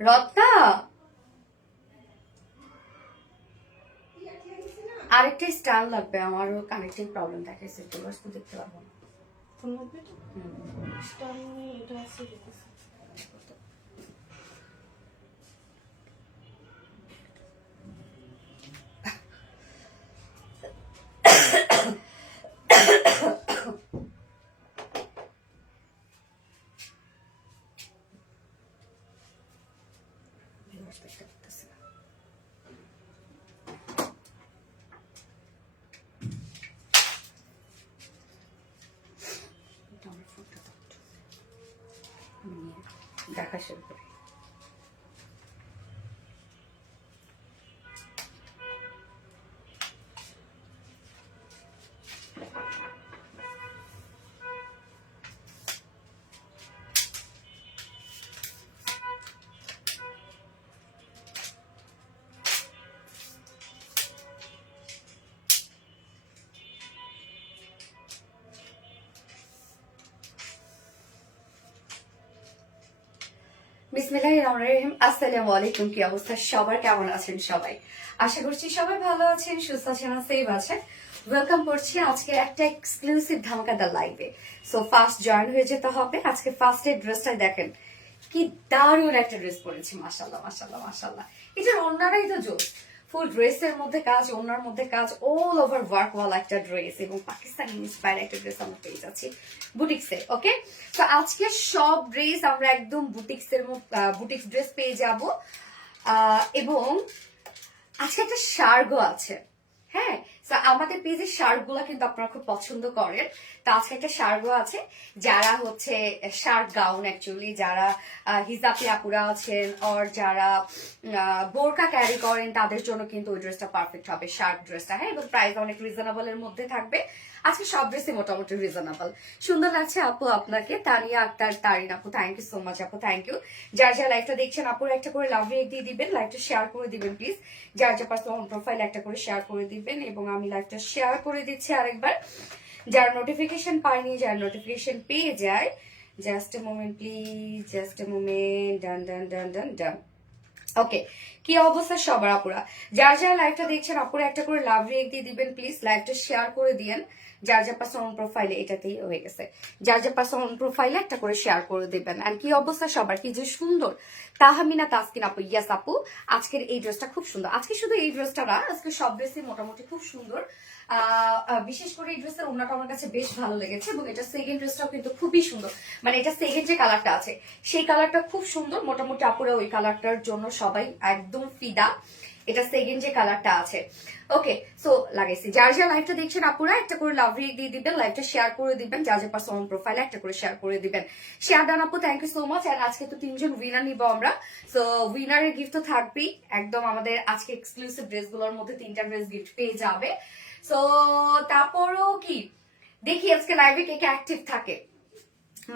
রত্না আরেকটা স্টাইল লাগবে, আমারও কানেক্টিং প্রবলেম দেখাইছে, তো বসতে দেখতে পারবো না। ফোন লাগবে তো? স্টার এটা আছে দেখতে পারতেছি না। এটা আমার ফোনটা দাও একটু। আমি নিয়ে দেখা শুরু করি। বিসমিল্লাহির রহমানির রহিম। আসসালামু আলাইকুম। কি অবস্থা সবার, কেমন আছেন সবাই? আশা করছি সবাই ভালো আছেন, সুস্থ আছেন, সেফ আছেন। ওয়েলকাম করছি আজকে একটা এক্সক্লুসিভ ধামাকাদার লাইভে। সো ফার্স্ট জয়েন হয়ে যেতে হবে। আজকে ফার্স্টের ড্রেসটা দেখেন, কি দারুণ একটা ড্রেস পরেছি, মাশাআল্লাহ মাশাআল্লাহ মাশাআল্লাহ। এটার ওড়নাটাই তো জোস, ফুল ড্রেসের মধ্যে কাজ, ওড়নার মধ্যে কাজ, অল ওভার ওয়ার্ক ওয়ালা একটা ড্রেস এবং পাকিস্তানি ইন্সপায়ার্ড একটা ড্রেস আমরা পেয়ে যাচ্ছি বুটিক্সে। ওকে, তো আজকে সব ড্রেস আমরা একদম বুটিক্সের বুটিক্স ড্রেস পেয়ে যাব। এবং আজকে একটা শার্গও আছে। হ্যাঁ, আমাদের পেজের শার্ট গুলা কিন্তু আপনারা খুব পছন্দ করেন। তো আজকে একটা শার্গও আছে, যারা হচ্ছে শার্ট গাউন, অ্যাকচুয়ালি যারা হিজাবি আপুরা আছেন আর যারা বোরকা ক্যারি করেন তাদের জন্য কিন্তু ওই ড্রেসটা পারফেক্ট হবে, শার্ট ড্রেসটা। হ্যাঁ, এবং প্রাইস অনেক রিজনেবল এর মধ্যে থাকবে। আজকে সব ড্রেসই মোটামুটি রিজনেবল। সুন্দর লাগছে আপু আপনাকে। তানিয়া আক্তার তারিন আপু, থ্যাংক ইউ সো মাচ আপু, থ্যাংক ইউ। যার যার লাইভটা দেখছেন আপুর একটা করে লাভ রেক দিয়ে দিবেন, লাইভটা শেয়ার করে দিবেন প্লিজ। যার যার পার্সোনাল প্রোফাইল একটা করে শেয়ার করে দিবেন এবং আমি লাইভটা শেয়ার করে দিচ্ছি আরেকবার। যার নোটিফিকেশন পায়নি, যার নোটিফিকেশন পেয়ে যায়, just a moment please, just a moment. Done done done done done. Okay, কি অবস্থা সবার আপুরা? যার যার লাইভটা দেখছেন আপুরা একটা করে লাভ রেক দিয়ে দিবেন প্লিজ, লাইভটা শেয়ার করে দিয়েন। যার যার পার্সোনাল প্রোফাইলে, এটাতেই হয়ে গেছে, যার যার পার্সোনাল প্রোফাইলে একটা করে শেয়ার করে দিবেন। আর কি অবস্থা সবার, কি যে সুন্দর। তাহমিনা তাসকিন আপু, ইয়াস আপু, আজকের এই ড্রেসটা খুব সুন্দর। আজকে শুধু এই ড্রেসটা না, আজকে সব ড্রেসই মোটামুটি খুব সুন্দর। বিশেষ করে এই ড্রেসের ওড়নাটা আমার কাছে বেশ ভালো লেগেছে এবং এটা সেকেন্ড ড্রেসটাও কিন্তু খুবই সুন্দর। মানে এটা সেকেন্ড যে কালারটা আছে সেই কালারটা খুব সুন্দর। মোটামুটি আপুরা ওই কালারটার জন্য সবাই একদম ফিদা। এটা সেকেন্ড যে কালারটা আছে। ওকে, সো লাগাইছি। যার যার লাইভটা দেখছেন আপুরা একটা করে লাভ রেক দিয়ে দিবেন, লাইভটা শেয়ার করে দিবেন, যার যার পার্সোনাল প্রোফাইলে একটা করে শেয়ার করে দিবেন। শেয়ার ডান আপু, থ্যাংক ইউ সো মাচ। আর আজকে তো 3জন উইনার নিব আমরা। সো উইনারের গিফট তো থাকবেই একদম। আমাদের আজকে এক্সক্লুসিভ ড্রেসগুলোর মধ্যে 3টা ড্রেস গিফট পেয়ে যাবে। সো তারপরও কি দেখি আজকে লাইভে কে কে অ্যাক্টিভ থাকে।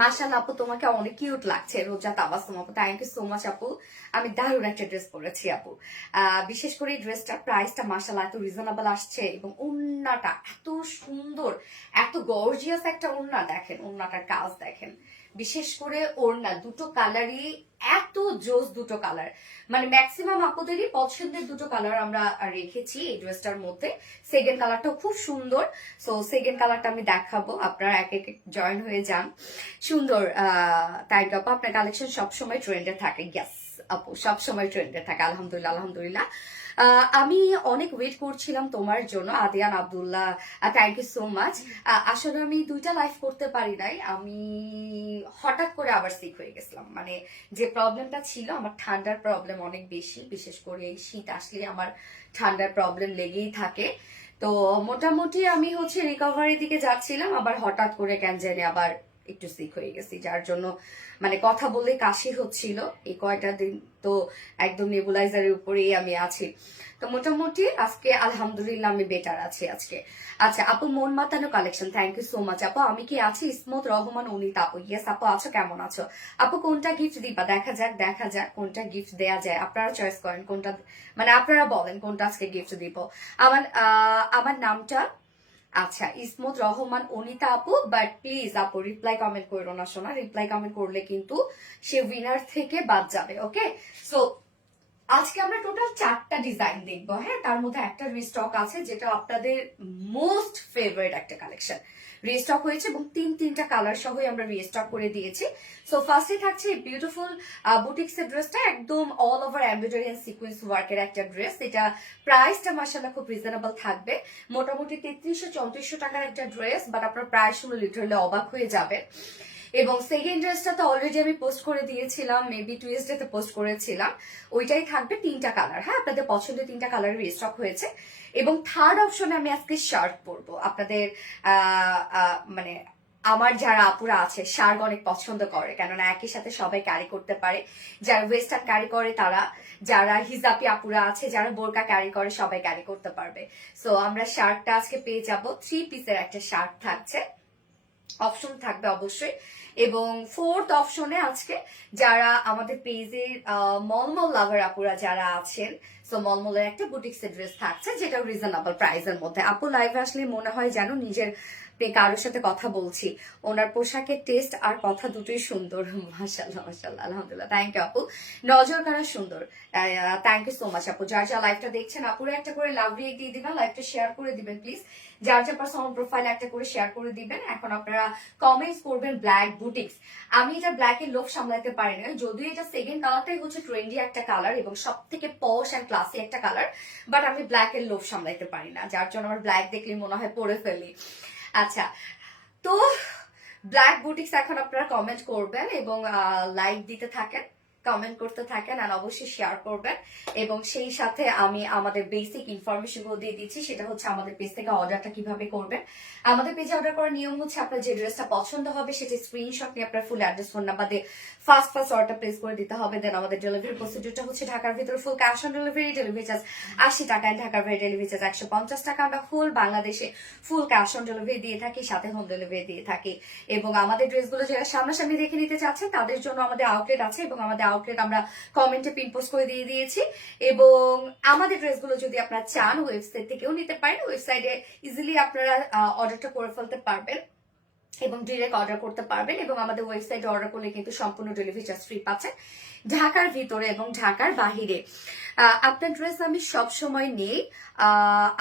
মাশাআল্লাহ আপু, তোমাকে অনেক কিউট লাগছে। রোজা তাবাসসুম আপু, থ্যাংক ইউ সো মাচ আপু। আমি দারুণ একটা ড্রেস পরেছি আপু। বিশেষ করে এই ড্রেসটার প্রাইসটা মাশাআল্লাহ এত রিজনেবল আসছে এবং ওড়নাটা এত সুন্দর, এত গর্জিয়াস একটা ওড়না। দেখেন ওড়নাটার কাজ দেখেন, বিশেষ করে ওড়না দুটো কালারই এত জোস, দুটো কালার মানে ম্যাক্সিমাম আপুদেরই পছন্দের দুটো কালার আমরা রেখেছি এই ড্রেসটার মধ্যে। সেকেন্ড কালারটাও খুব সুন্দর। সো সেকেন্ড কালারটা আমি দেখাবো, আপনারা এক এক জয়েন হয়ে যান। সুন্দর, থ্যাংক ইউ আপু। আপনার কালেকশন সবসময় ট্রেন্ডে থাকে। ইয়াস আপু, সবসময় ট্রেন্ডে থাকে, আলহামদুলিল্লাহ আলহামদুলিল্লাহ। আমি অনেক ওয়েট করছিলাম তোমার জন্য, Adiyan Abdullah, thank you so much. আসলে আমি 2টা লাইভ করতে পারি নাই, আমি হঠাৎ করে আবার সিক হয়ে গেছিলাম। মানে যে প্রবলেমটা ছিল, আমার ঠান্ডার প্রবলেম অনেক বেশি, বিশেষ করে এই শীত আসলে আমার ঠান্ডার প্রবলেম লেগেই থাকে। তো মোটামুটি আমি হচ্ছে রিকভারির দিকে যাচ্ছিলাম, আবার হঠাৎ করে কেন জানি আবার একটু সিক হয়ে গেছি, যার জন্য মানে কথা বলে কাশি হচ্ছিল এই কয়টা দিন। তো একদম নেবুলাইজারের উপরেই আমি আছি। তো মোটামুটি আজকে আলহামদুলিল্লাহ আমি বেটার আছি আজকে। আচ্ছা আপু, মন মাতানো collection, thank you so much আপু। আমি কি আছি? ইসমত রহমান অনিতা আপু, ইয়েস আপু আছো, কেমন আছো আপু? কোনটা গিফট দিবা? দেখা যাক দেখা যাক কোনটা গিফট দেয়া যায়, আপনারা চয়েস করেন কোনটা, মানে আপনারা বলেন কোনটা আজকে গিফট দিব। আমার নামটা আচ্ছা, ইসমত রহমান অনিতা আপু, বাট প্লিজ আপু রিপ্লাই কমেন্ট করো না শোনা, রিপ্লাই কমেন্ট করলে কিন্তু সে উইনার থেকে বাদ যাবে। ওকে, সো আজকে আমরা টোটাল 4টা ডিজাইন দেখবো। হ্যাঁ, তার মধ্যে একটা রিস্টক আছে যেটা আপনাদের মোস্ট ফেভারিট একটা কালেকশন রিস্টক হয়েছে, এবং তিনটা কালার সহই আমরা রিস্টক করে দিয়েছি। সো ফার্স্টে থাকছে বিউটিফুল বুটিক্সের ড্রেসটা, একদম all over embroidery and sequence ওয়ার্কের একটা ড্রেস। এটা প্রাইসটা মাশাআল্লাহ খুব রিজনেবল থাকবে, মোটামুটি 3300-3400 টাকার একটা ড্রেস, বাট আপনার প্রাইস শুনে লিটারালি অবাক হয়ে যাবে। এবং সেকেন্ড ড্রেসটা তো অলরেডি আমি পোস্ট করে দিয়েছিলাম, মেবি টুইসডেতে পোস্ট করেছিলাম, ওইটাই থাকবে 3টা কালার। হ্যাঁ, আপনাদের পছন্দের 3টা কালার রিস্টক হয়েছে। এবং থার্ড অপশনে আমি আজকে শার্ট পরবো। আপনাদের মানে আমার যারা আপুরা আছে শার্ট অনেক পছন্দ করে, কেননা একই সাথে সবাই ক্যারি করতে পারে। যারা ওয়েস্টার্ন ক্যারি করে তারা, যারা হিজাবি আপুরা আছে, যারা বোরকা ক্যারি করে, সবাই ক্যারি করতে পারবে। সো আমরা শার্টটা আজকে পেয়ে যাব, 3 পিসের একটা শার্ট থাকছে, অপশন থাকবে অবশ্যই। এবং ফোর্থ অপশনে আজকে যারা আমাদের পেজের মলমল লাভার আপুরা যারা আছেন, সো মলমলের একটা বুটিক্সের ড্রেস থাকছে, যেটা রিজনেবল প্রাইসের মধ্যে। আপু লাইভে আসলে মনে হয় যেন নিজের কারোর সাথে কথা বলছি। ওনার পোশাকের টেস্ট আর কথা দুটোই সুন্দর, মাশাআল্লাহ মাশাআল্লাহ, আলহামদুলিল্লাহ, থ্যাংক ইউ আপু, নজর কারা সুন্দর, থ্যাংক ইউ সো মাচ আপু। যার যা লাইভটা দেখছেন আপুরা একটা করে লাভ রিয়েক্ট দিয়ে দিবেন, লাইভটা শেয়ার করে দিবেন প্লিজ। যার যার পার্সোনাল প্রোফাইল একটা করে শেয়ার করে দিবেন। এখন আপনারা কমেন্টস করবেন ব্ল্যাক বুটিক্স। আমি এটা ব্ল্যাকের লোভ সামলাতে পারি না, যদিও এটা সেকেন্ড কালারটাই হচ্ছে ট্রেন্ডি একটা কালার এবং সব থেকে পশ অ্যান্ড ক্লাসি একটা কালার, বাট আমি ব্ল্যাকের লোভ সামলাতে পারি না, যার জন্য আমার ব্ল্যাক দেখলে মনে হয় পরে ফেলি। আচ্ছা, তো ব্ল্যাক বুটিক্স এখন আপনারা কমেন্ট করবেন এবং লাইক দিতে থাকেন, কমেন্ট করতে থাকেন, আর অবশ্যই শেয়ার করবেন। এবং সেই সাথে আমি আমাদের বেসিক ইনফরমেশন গুলো দিয়ে দিচ্ছি, সেটা হচ্ছে আমাদের পেজ থেকে অর্ডারটা কিভাবে করবেন। আমাদের পেজে অর্ডার করার নিয়ম হচ্ছে আপনার যে ড্রেসটা পছন্দ হবে সেটা স্ক্রিনশট নিয়ে আপনার ফুল অ্যাড্রেস ফোন নাম্বার দিয়ে ফার্স্ট অর্ডার প্লেস করে দিতে হবে। দেন আমাদের ডেলিভারি প্রসিডিউরটা হচ্ছে ঢাকার ভিতরে full cash on delivery, delivery charge 80 টাকা, ঢাকার বাইরে ডেলিভারি চার্জ 150 টাকা। আমরা ফুল বাংলাদেশে ফুল ক্যাশ অন ডেলিভারি দিয়ে থাকি, সাথে হোম ডেলিভারি দিয়ে থাকি। এবং আমাদের ড্রেসগুলো যারা সামনাসামনি দেখে নিতে চাচ্ছেন তাদের জন্য আমাদের আউটলেট আছে, এবং আমাদের আউটলেট আমরা কমেন্টে পিন পোস্ট করে দিয়ে দিয়েছি। এবং আমাদের ড্রেসগুলো যদি আপনারা চান ওয়েবসাইট থেকেও নিতে পারেন, ওয়েবসাইটে ইজিলি আপনারা অর্ডারটা করে ফেলতে পারবেন এবং ডিরেক্ট অর্ডার করতে পারবেন। এবং আমাদের ওয়েবসাইটে অর্ডার করলে কিন্তু সম্পূর্ণ ডেলিভারি চার্জ ফ্রি পাচ্ছেন ঢাকার ভিতরে এবং ঢাকার বাহিরে। আপনার ড্রেস আমি সব সময় নেই,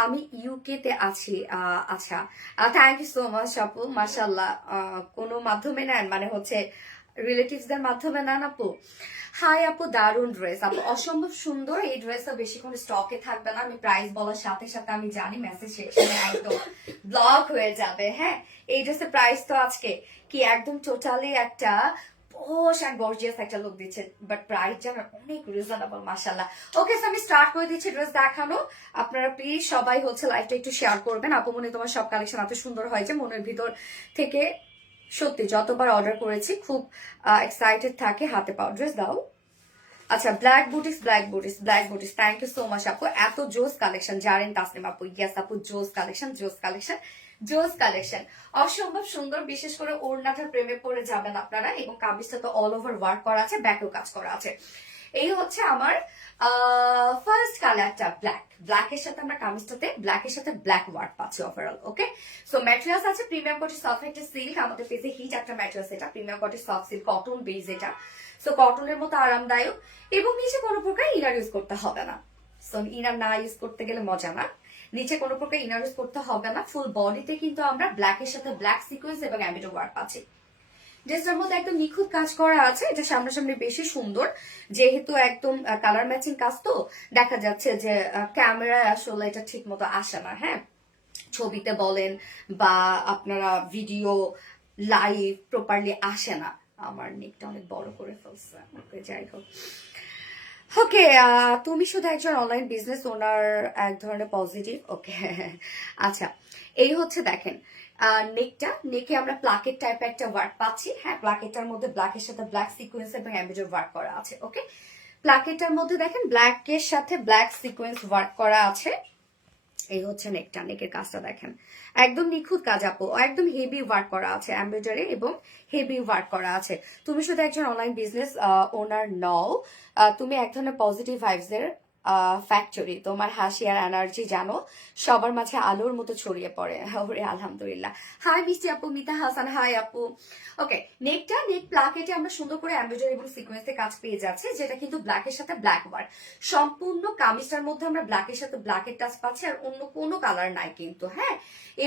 আমি ইউকে তে আছি। আচ্ছা, থ্যাংক ইউ সো মাচ আপু, মাশাআল্লাহ। কোনো মাধ্যমে নেন, মানে হচ্ছে রিলেটিভসদের মাধ্যমে নেন আপু? হাই আপু, দারুন ড্রেস আপু, অসম্ভব সুন্দর। এই ড্রেসটা বেশিক্ষণ স্টকে থাকবে না, আমি প্রাইস বলার সাথে সাথে আমি জানি মেসেজ সেকশনে একদম ব্লক হয়ে যাবে। হ্যাঁ, এই ড্রেসের প্রাইস তো আজকে কি একদম টোটালি একটা পোশ এন্ড গর্জিয়াস একটা লুক দিচ্ছে, বাট প্রাইস যেন অনেক রিজনেবল, মাশাআল্লাহ। ওকে, আমি স্টার্ট করে দিচ্ছি ড্রেস দেখানো। আপনারা প্লিজ সবাই হচ্ছে লাইভটা একটু শেয়ার করবেন। আপু মনে তোমার সব কালেকশন এত সুন্দর হয় যে মনের ভিতর থেকে সত্যি যতবার অর্ডার করেছি খুব এক্সাইটেড থাকে হাতে পাওয়া। ড্রেস দাও। আচ্ছা, black boutiques, black boutiques, black boutiques, thank you so much আপু, এত জোস কালেকশন। জানেন তাসনিম আপু, ইয়াস আপু, জোস কালেকশন, জোস কালেকশন, জোস কালেকশন, অসম্ভব সুন্দর। বিশেষ করে ওড়নাটার প্রেমে পড়ে যাবেন আপনারা। এবং কামিজটা তো অল ওভার ওয়ার্ক করা আছে, ব্যাকেও কাজ করা আছে। এই হচ্ছে আমার ফার্স্ট কালারটা ব্ল্যাক, ব্ল্যাকের সাথে আমরা কামিজটাতে ব্ল্যাকের সাথে ব্ল্যাক ওয়ার্ক পাচ্ছি ওভারঅল। ওকে, সো ম্যাটেরিয়ালস আছে প্রিমিয়াম কোটি সফট একটা সিল্ক, আমাদের পেজে হিট একটা ম্যাটেরিয়ালস, এটা প্রিমিয়াম কোটি সফট সিল্ক কটন বেজ, এটা সো কটনের মতো আরামদায়ক। এবং নিচে কোনো প্রকার ইনার ইউজ করতে হবে না। সো ইনার না ইউজ করতে গেলে মজা না, নিচে কোনো প্রকার ইনার ইউজ করতে হবে না। ফুল বডিতে কিন্তু আমরা ব্ল্যাকের সাথে ব্ল্যাক সিকোয়েন্স এবং এমব্রয়ডারি ওয়ার্ক পাচ্ছি। ড্রেসটার মধ্যে একদম নিখুঁত কাজ করা আছে, এটা সামনাসামনি বেশি সুন্দর, যেহেতু একদম কালার ম্যাচিং কাজ, তো দেখা যাচ্ছে যে ক্যামেরায় আসলে এটা ঠিক মতো আসে না। হ্যাঁ, ছবিতে বলেন বা আপনারা ভিডিও লাইভ প্রপারলি আসে না। আমার নেকটা অনেক বড় করে ফেলছে, যাই হোক। ওকে, তুমি শুধু একজন অনলাইন বিজনেস ওনার, এক ধরনের পজিটিভ। ওকে, আচ্ছা, এই হচ্ছে দেখেন নেকটা, নেকে আমরা প্লাকেট টাইপের একটা ওয়ার্ক পাচ্ছি। হ্যাঁ, প্লাকেটটার মধ্যে ব্ল্যাকের সাথে ব্ল্যাক সিকোয়েন্স এবং এমব্রয়ডারি ওয়ার্ক করা আছে। ওকে, প্লাকেটটার মধ্যে দেখেন ব্ল্যাকের সাথে ব্ল্যাক সিকোয়েন্স ওয়ার্ক করা আছে। এই হচ্ছে নেকটা, নেকের কাজটা দেখেন একদম নিখুঁত কাজ আপু, একদম হেভি ওয়ার্ক করা আছে, এমব্রয়ডারি এবং হেভি ওয়ার্ক করা আছে। তুমি শুধু একজন অনলাইন বিজনেস ওনার নও, তুমি এক ধরনের পজিটিভ ভাইবস এর ফ্যাক্টরি, তোমার হাসি আর এনার্জি জানো সবার মাঝে আলোর মতো ছড়িয়ে পড়ে। ওরে আলহামদুলিল্লাহ। হাই মিষ্টি আপু, মিতা হাসান, হাই আপু। ওকে, নেক প্লাকেটে আমরা সুন্দর করে এমব্রয়ডারি এবং সিকোয়েন্সে কাজ পেয়ে যাচ্ছে, যেটা কিন্তু ব্ল্যাকের সাথে ব্ল্যাক ওয়ার্ক। সম্পূর্ণ কামিজটার মধ্যে আমরা ব্ল্যাকের সাথে ব্ল্যাকের টাচ পাচ্ছি, আর অন্য কোনো কালার নাই কিন্তু। হ্যাঁ,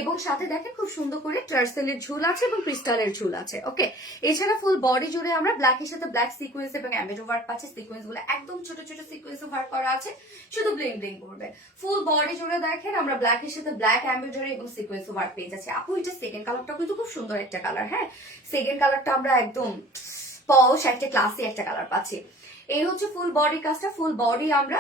এবং সাথে দেখেন খুব সুন্দর করে টার্সেলের ঝুল আছে এবং ক্রিস্টালের ঝুল আছে। ওকে, এছাড়া ফুল বডি জুড়ে আমরা ব্ল্যাকের সাথে ব্ল্যাক সিকোয়েন্স এবং এমব্রয়ডারি ওয়ার্ক পাচ্ছি। সিকোয়েন্স গুলো একদম ছোট ছোট সিকোয়েন্স ওয়ার্ক করা আছে, শুধু ব্লিং ব্লিং করবে। ফুল বডি জুড়ে দেখেন আমরা ব্ল্যাকের সাথে ব্ল্যাক এমব্রয়ডারি এবং সিকোয়েন্স ওয়ার্ক পেয়ে যাচ্ছি। আপু এটা সেকেন্ড কালারটা কিন্তু খুব সুন্দর একটা কালার। হ্যাঁ, সেকেন্ড কালারটা আমরা একদম পশ একটা ক্লাসি একটা কালার পাচ্ছি। এই হচ্ছে ফুল বডি কাজটা। ফুল বডি আমরা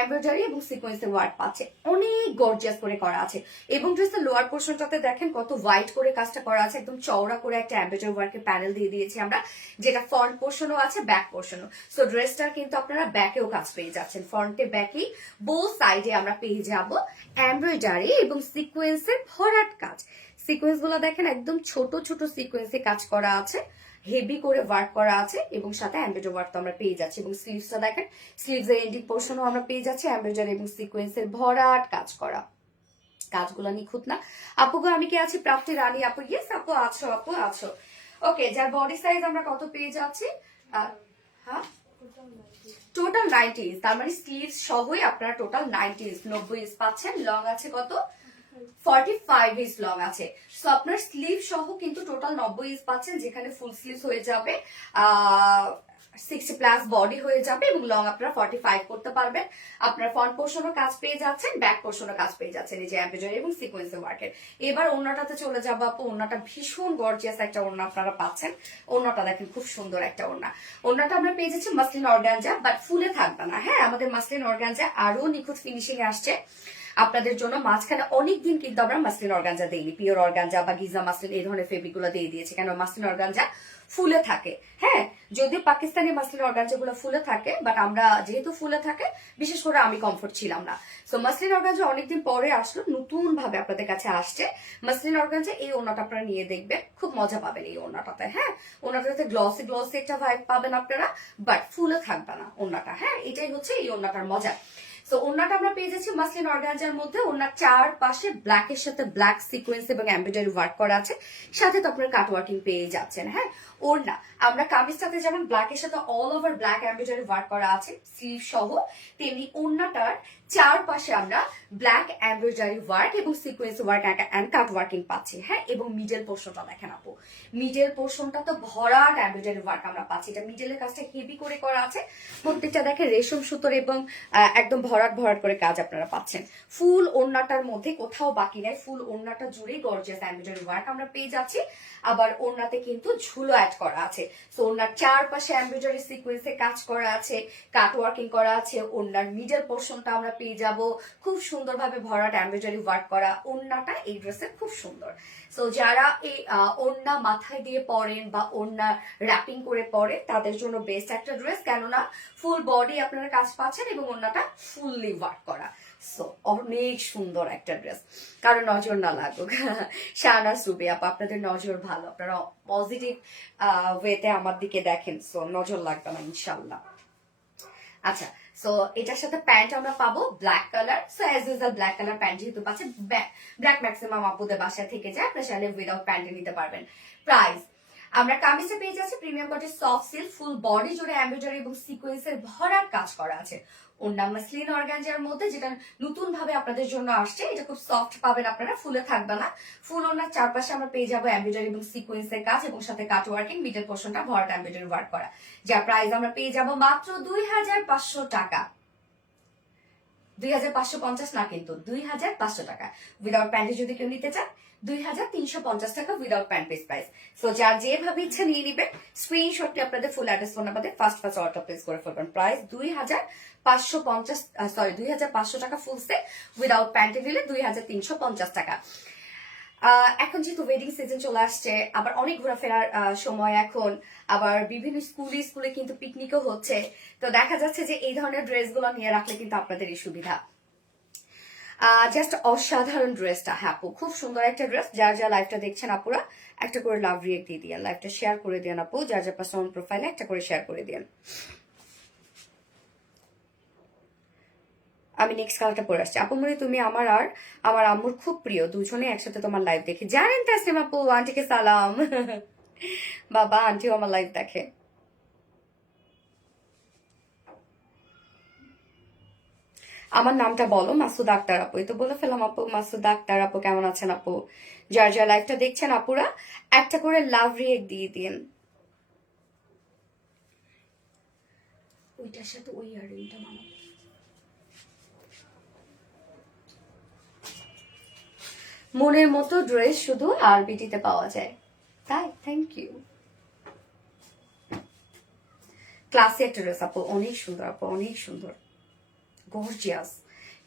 এমব্রয়ডারি এবং সিকোয়েন্সের ওয়ার্ক পাচ্ছি, অনেক গর্জিয়াস করে করা আছে। এবং ড্রেসের লোয়ার পোর্শনটাতে দেখেন কত হোয়াইট করে কাজটা করা আছে, একদম চওড়া করে একটা এমব্রয়ডারি ওয়ার্কের প্যানেল দিয়ে দিয়েছি আমরা, যেটা ফ্রন্ট পোর্শনও আছে ব্যাক পোর্শনও। সো ড্রেসটার কিন্তু আপনারা ব্যাকেও কাজ পেয়ে যাচ্ছেন, ফ্রন্টে ব্যাকেই বোথ সাইডে আমরা পেয়ে যাব এমব্রয়ডারি এবং সিকোয়েন্সের ভরাট কাজ। সিকোয়েন্স গুলো দেখেন একদম ছোট ছোট সিকোয়েন্সে কাজ করা আছে, হেভি করে ওয়ার্ক করা আছে, এবং সাথে এমব্রয়ডারি ওয়ার্ক তো আমরা পেয়ে যাচ্ছি। এবং স্লিভসটা দেখেন, স্লিভস এর এন্ডিং পোর্শনও আমরা পেয়ে যাচ্ছি এমব্রয়ডারি এবং সিকোয়েন্সের ভরাট কাজ করা। কাজগুলো নিখুঁত না। আপুগো আমি কি আছি? প্রাপ্তি রানী আপু, ইয়েস আপু আছো, আপু আছো। ওকে, যার বডি সাইজ আমরা কত পেয়ে যাচ্ছি? হ্যাঁ, টোটাল 90 ইঞ্চ, তার মানে স্লিভস সহই আপনারা টোটাল 90 ইঞ্চ 90 ইঞ্চ পাচ্ছেন। লং আছে কত? 45 ইঞ্চ লং আছে। সো আপনার স্লিভ সহ কিন্তু টোটাল 90 ইঞ্চ পাচ্ছেন, যেখানে ফুল স্লিভ হয়ে যাবে 60 প্লাস বডি হয়ে যাবে, এবং লং আপনারা 45 করতে পারবেন। আপনার ফ্রন্ট পোর্শনও কাজ পেয়ে যাচ্ছেন, ব্যাক পোর্শনও কাজ পেয়ে যাচ্ছেন এই যে এমব্রয়ডারি এবং সিকোয়েন্সের ওয়ার্কের। এবার ওড়নাটাতে চলে যাবো আপু। ওড়নাটা ভীষণ গর্জিয়াস একটা ওড়না আপনারা পাচ্ছেন। ওড়নাটা দেখেন খুব সুন্দর একটা ওড়না। ওড়নাটা আমরা পেয়ে যাচ্ছি মাসলিন অর্গানজা, বাট ফুলে থাকবে না। হ্যাঁ, আমাদের মাসলিন অর্গানজা আরো নিখুঁত ফিনিশিং আসছে আপনাদের জন্য। মাঝখানে অনেকদিন কিন্তু আমরা মাসলিন অর্গানজা দিইনি, পিওর অর্গানজা বা গিজা মাসলিন এই ধরনের ফেব্রিক গুলো দিয়ে দিয়েছি, কেন মাসলিন অর্গানজা ফুলে থাকে। হ্যাঁ, যদিও পাকিস্তানি মাসলিন অর্গানজা গুলো ফুলে থাকে, বাট আমরা যেহেতু ফুলে থাকে, বিশেষ করে আমি কমফোর্ট ছিলাম না। সো মাসলিন অর্গানজা অনেকদিন পরে আসলো, নতুন ভাবে আপনাদের কাছে আসছে মাসলিন অর্গানজা। এই ওড়নাটা আপনারা নিয়ে দেখবেন, খুব মজা পাবেন এই ওড়নাটাতে। হ্যাঁ, ওড়নাটাতে গ্লসি গ্লসি একটা ভাইব পাবেন আপনারা, বাট ফুলে থাকবে না ওড়নাটা। হ্যাঁ, এটাই হচ্ছে এই ওড়নাটার মজা। সো ওড়নাটা আমরা পেয়ে যাচ্ছি মাসলিন অর্গানজার মধ্যে। ওড়নার চার পাশে ব্ল্যাকের সাথে ব্ল্যাক সিকোয়েন্স এবং এমব্রয়ডারি ওয়ার্ক করা আছে, সাথে তো আপনার কাট ওয়ার্কিং পেয়ে যাচ্ছেন। হ্যাঁ, ওড়না আমরা কামিজটাতে যেমন ব্ল্যাকের সাথে all over black embroidery work করা আছে স্লিভ সহ, তেমনি ওড়নাটার চারপাশে আমরা ব্ল্যাক এমব্রয়ডারি ওয়ার্ক এবং sequence work and cut working পাচ্ছি। হ্যাঁ, এবং মিডল পোর্শনটা দেখেন আপু, মিডল পোর্শনটা তো ভরাট এমব্রয়ডারি ওয়ার্ক আমরা পাচ্ছি। এটা মিডলের কাজটা হেভি করে করা আছে, প্রত্যেকটা দেখেন রেশম সুতোর এবং একদম ভরাট ভরাট করে কাজ আপনারা পাচ্ছেন। ফুল ওড়নাটার মধ্যে কোথাও বাকি নাই, ফুল ওড়নাটা জুড়ে গর্জিয়াস এমব্রয়ডারি ওয়ার্ক আমরা পেয়ে যাচ্ছি। আবার ওড়নাতে কিন্তু ঝুলো অ্যাড করা আছে। সো ওড়নার চারপাশে এমব্রয়ডারি সিকোয়েন্সে কাজ করা আছে, কাট ওয়ার্কিং করা আছে। ওড়নার মিডল পোর্শনটা আমরা পেয়ে যাব খুব সুন্দরভাবে ভরাট এমব্রয়ডারি ওয়ার্ক করা। ওড়নাটা এই ড্রেসের খুব সুন্দর। সো যারা এই ওড়না মাথায় দিয়ে পরেন বা ওড়না র্যাপিং করে পরেন, তাদের জন্য বেস্ট একটা ড্রেস, কেননা ফুল বডি আপনারা কাজ পাচ্ছেন এবং ওড়নাটা ফুললি ওয়ার্ক করা। সো অনেক সুন্দর একটা ড্রেস, কারো নজর না লাগুক। শাহনাজ রুবি আপা, আপনাদের নজর ভালো, আপনারা পজিটিভ ওয়েতে আমার দিকে দেখেন, সো নজর লাগবে না ইনশাল্লাহ। আচ্ছা, সো এটার সাথে প্যান্ট আমরা পাবো black colour. So as usual black colour pant যেহেতু পাচ্ছে, ব্ল্যাক ম্যাক্সিমাম আপুদের বাসায় থেকে যায়, আপনারা চাইলে উইদাউট প্যান্টে নিতে পারবেন। প্রাইস আমরা কামিজে পেয়ে যাচ্ছি প্রিমিয়াম কোয়ালিটির সফট সিল্ক, ফুল বডি জুড়ে এমব্রয়ডারি এবং সিকোয়েন্সের ভরাট কাজ করা আছে। ওড়না মাসলিন অর্গানজার মধ্যে, যেটা নতুন ভাবে আপনাদের জন্য আসছে। এটা খুব সফট পাবেন আপনারা, ফুলে থাকবে না। ফুল ওড়নার চারপাশে আমরা পেয়ে যাবো এমব্রয়ডারি এবং সিকোয়েন্সের কাজ, এবং সাথে কাট ওয়ার্কিং, মিডল পোর্শনটা ভরাট এমব্রয়ডারি ওয়ার্ক করা। যার প্রাইস আমরা পেয়ে যাবো মাত্র 2500 টাকা। 2550 না, কিন্তু 2500 টাকা। উইদাউট প্যান্টে যদি কেউ নিতে চান 2350 টাকা without pant piece price. So যার যেভাবে ইচ্ছা নিয়ে নিবেন, স্ক্রিনশটটি আপনাদের ফুল অ্যাড্রেস ফোন নাম্বারে ফার্স্ট অর্ডার প্লেস করে ফেলবেন। প্রাইস 2500 টাকা ফুল সেট, উইদাউট প্যান্টে নিলে 2350 টাকা। এখন যেহেতু ওয়েডিং সিজন চলে আসছে, আবার অনেক ঘোরাফেরার সময় এখন, আবার বিভিন্ন স্কুলে কিন্তু পিকনিকও হচ্ছে, তো দেখা যাচ্ছে যে এই ধরনের ড্রেসগুলো নিয়ে রাখলে কিন্তু আপনাদেরই সুবিধা। জাস্ট অসাধারণ ড্রেসটা। হ্যাঁ আপু, খুব সুন্দর একটা ড্রেস। যার যা লাইভটা দেখছেন আপুরা, একটা করে লাভ রিয়েক্ট দিয়ে দিয়ে লাইভটা শেয়ার করে দেন আপু। যার যা পার্সোনাল প্রোফাইলে একটা করে শেয়ার করে দেন। আমি নেক্সট কালারটা পরে আসছি। আপু মনে তুমি আমার আর আমার আম্মুর খুব প্রিয়, দুজনে একসাথে তোমার লাইভ দেখি। জানেন তাসলিম আপু, আন্টিকে সালাম। বাবা আন্টিও আমার লাইভ দেখে। আমার নামটা বলো। মাসুদ আক্তার আপু। এই তো বলে ফেলাম আপু। মাসুদ আক্তার আপু কেমন আছেন আপু? যার যার লাইভটা দেখছেন আপুরা একটা করে লাভ রিয়েক্ট দিয়ে দিন। ওইটার সাথে ওই ইয়াররিংটা মানাবো। মনের মতো ড্রেস শুধু আরবিটিতে পাওয়া যায়, তাই থ্যাংক ইউ। ক্লাসে একটা ড্রেস আপু, অনেক সুন্দর আপু, অনেক সুন্দর, গর্জিয়াস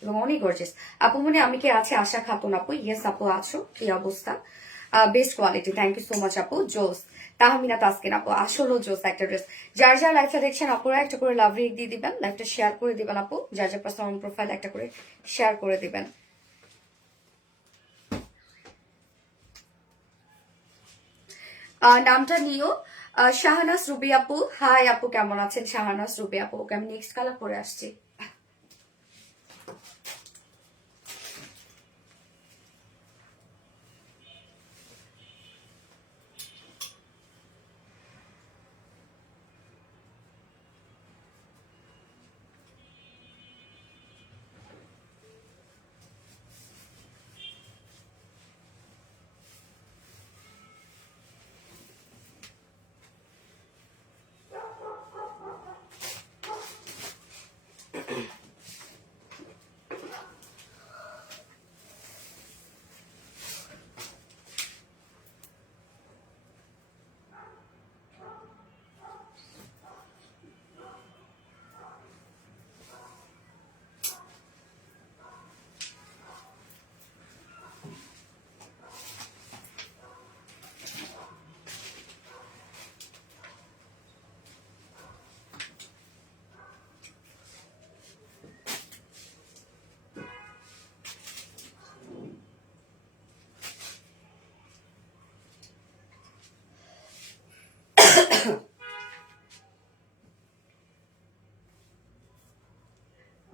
এবং অনেক গর্জিয়াস। আপু মনে আমি কি আছে আশা খাতুন আপু? ইয়েস আপু আছো, কি অবস্থা? Best quality, thank you so much আপু। জোস তাহমিনা তাসকিন আপু, আসলে জোস একটা ড্রেস। যার যার লাইফটা দেখছেন আপুরা একটা করে লাভ রিক দিয়ে দিবেন, লাইফটা শেয়ার করে দিবেন আপু। যার যার পার্সোনাল প্রোফাইল একটা করে শেয়ার করে দিবেন। নামটা নিও। শাহানাস রুবি আপু, হাই আপু কেমন আছেন? শাহানাস রুবি আপু, ওকে আমি নেক্সট কালার পরে আসছি।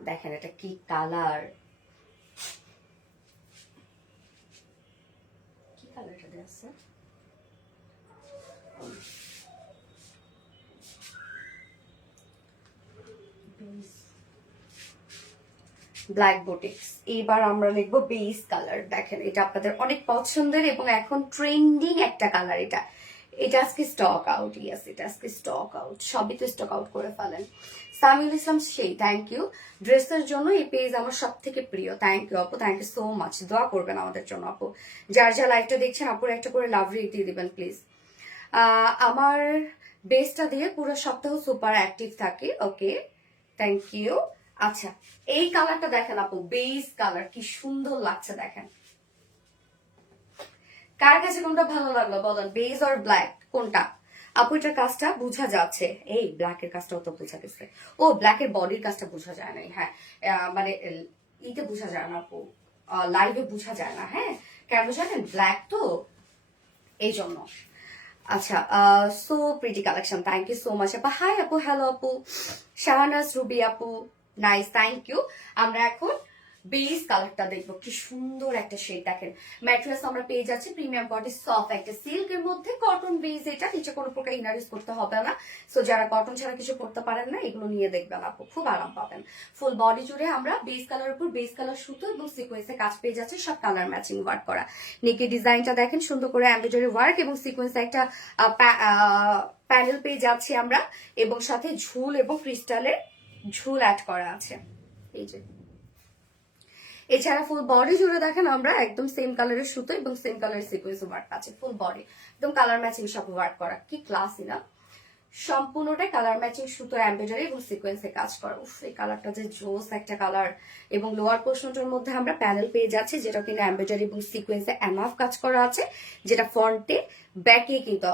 দেখেন এটা কি কালার, কি কালারটা আছে? Black boutiques. এইবার আমরা লিখবো বেস কালার। দেখেন এটা আপনাদের অনেক পছন্দের এবং এখন ট্রেন্ডিং একটা কালার। এটা এটা আজকে স্টক আউট। ইয়েস এটা আজকে স্টক আউট, সবই তো স্টক আউট করে ফেলেন। সামিউল ইসলাম সেই থ্যাংক ইউ। ড্রেসের জন্য এই পেজ আমার সব থেকে প্রিয়। থ্যাংক ইউ আপু, থ্যাংক ইউ সো মাচ। দোয়া করবেন আমাদের জন্য আপু। যার যা লাইভটা দেখছেন আপুর একটা করে লাভ রিক দিয়ে দিবেন প্লিজ। আমার বেসটা দিয়ে পুরো সপ্তাহ সুপার অ্যাক্টিভ থাকে। Okay thank you. আচ্ছা এই কালারটা দেখেন আপু, বেস কালার, কি সুন্দর লাগছে দেখেন। কার কাছে কোনটা ভালো লাগলো বলেন, বেস আর ব্ল্যাক কোনটা? আপু এটার কাজটা বোঝা যাচ্ছে। এই ব্ল্যাকের কাজটাও তো বোঝা গেছে। ও ব্ল্যাকের বডির কাজটা বোঝা যায় নাই। হ্যাঁ মানে ইতে বোঝা যায় না আপু, লাইভে বোঝা যায় না। হ্যাঁ কেন জানেন, ব্ল্যাক তো এই জন্য। আচ্ছা so pretty collection, thank you so much আপু। হাই আপু, হ্যালো আপু। শাহানাজ রুবি আপু, নাইস থ্যাংক ইউ। আমরা এখন বেস কালারটা দেখবো, কি সুন্দর একটা শেড দেখেন। ম্যাট্রেস আমরা পেয়ে যাচ্ছি প্রিমিয়াম কোয়ালিটি সফট একটা সিল্কের মধ্যে, কটন বেস। এটা নিচে কোনো প্রকার ইনার ইউজ করতে হবে না। সো যারা কটন ছাড়া কিছু করতে পারেন না এগুলো নিয়ে দেখবেন আপু, খুব আরাম পাবেন। ফুল বডি জুড়ে আমরা বেস কালার উপর বেস কালার সুতো এবং সিকোয়েন্সে কাজ পেয়ে যাচ্ছে, সব কালার ম্যাচিং ওয়ার্ক করা। নেকের ডিজাইনটা দেখেন সুন্দর করে এমব্রয়ডারি ওয়ার্ক এবং সিকোয়েন্সে একটা প্যানেল পেয়ে যাচ্ছি আমরা, এবং সাথে ঝুল এবং ক্রিস্টালের ঝুল অ্যাড করা আছে। এই যে এছাড়া ফুল বডি জুড়ে দেখেন আমরা একদম সেম কালারের সুতো এবং সেম কালারের সিকোয়েন্স ওয়ার্ক আছে। ফুল বডি একদম কালার ম্যাচিং সব ওয়ার্ক করা, কি ক্লাসি না? সম্পূর্ণটাই কালার ম্যাচিং সুতো এমব্রয়ডারি এবং সিকোয়েন্সে কাজ করা। উফ এই কালারটা যে জোস একটা কালার। এবং লোয়ার পোর্শনটার মধ্যে আমরা প্যানেল পেয়ে যাচ্ছি, যেটা কিন্তু এমব্রয়ডারি এবং সিকোয়েন্সে এনাফ কাজ করা আছে, যেটা ফ্রন্টে ব্যাকে কিন্তু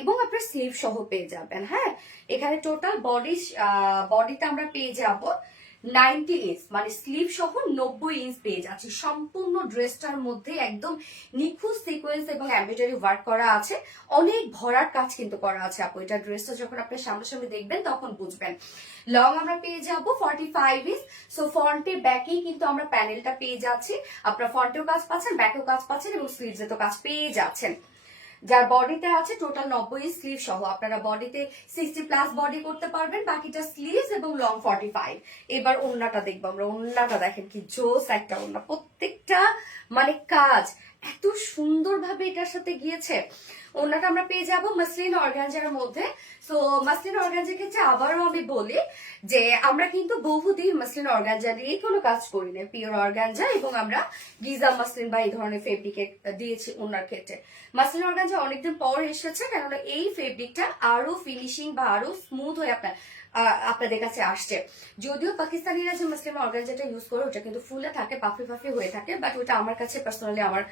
এবং আপনার স্লিভ সহ পেয়ে যাবেন। হ্যাঁ এখানে টোটাল বডিতে আমরা পেয়ে যাব 90 ইঞ্চ মানে স্লিভ সহ 90 ইঞ্চ পেয়ে যাচ্ছি। সম্পূর্ণ ড্রেসটার মধ্যে একদম নিখুঁত সিকোয়েন্স এবং এমব্রয়ডারি ওয়ার্ক করা আছে, অনেক ভরার কাজ কিন্তু করা আছে আপু। এটা ড্রেসটা যখন আপনি সামনাসামনি দেখবেন তখন বুঝবেন। লং আমরা পেয়ে যাবো 45 ইঞ্চ। সো ফ্রন্টে ব্যাকেই কিন্তু আমরা প্যানেলটা পেয়ে যাচ্ছি। আপনারা ফ্রন্টেও কাজ পাচ্ছেন, ব্যাকেও কাজ পাচ্ছেন এবং স্লিভসে তো কাজ পেয়ে যাচ্ছেন। যার বডিতে আছে টোটাল 90 ইঞ্চ স্লিভ সহ, আপনারা বডিতে 60+ বডি করতে পারবেন, বাকিটা স্লিভস এবং লং 45। এবার ওড়নাটা দেখবো আমরা। ওড়নাটা দেখেন কি জোস একটা ওড়না, প্রত্যেকটা মানে কাজ এত সুন্দরভাবে এটার সাথে গিয়েছে। ওড়নাটা আমরা পেয়ে যাবো মাসলিন অর্গানজার মধ্যে। সো মাসলিন অর্গানজার ক্ষেত্রে আবারও আমি বলি যে আমরা কিন্তু বহুদিন মাসলিন অর্গানজা দিয়েই কোনো কাজ করি না, পিওর অর্গানজা এবং আমরা গিজা মাসলিন বা এই ধরনের ফেব্রিকে দিয়েছি ওনার ক্ষেত্রে। মাসলিন অর্গানজা অনেকদিন পর এসেছে, কেননা এই ফেব্রিকটা আরো ফিনিশিং বা আরো স্মুথ হয়ে আপনাদের কাছে আসছে। যদিও পাকিস্তানিরা যে মাসলিন অর্গানজাটা ইউজ করে ওটা কিন্তু ফুলে থাকে, পাফি পাফি হয়ে থাকে, বাট ওটা আমার কাছে পার্সোনালি আমার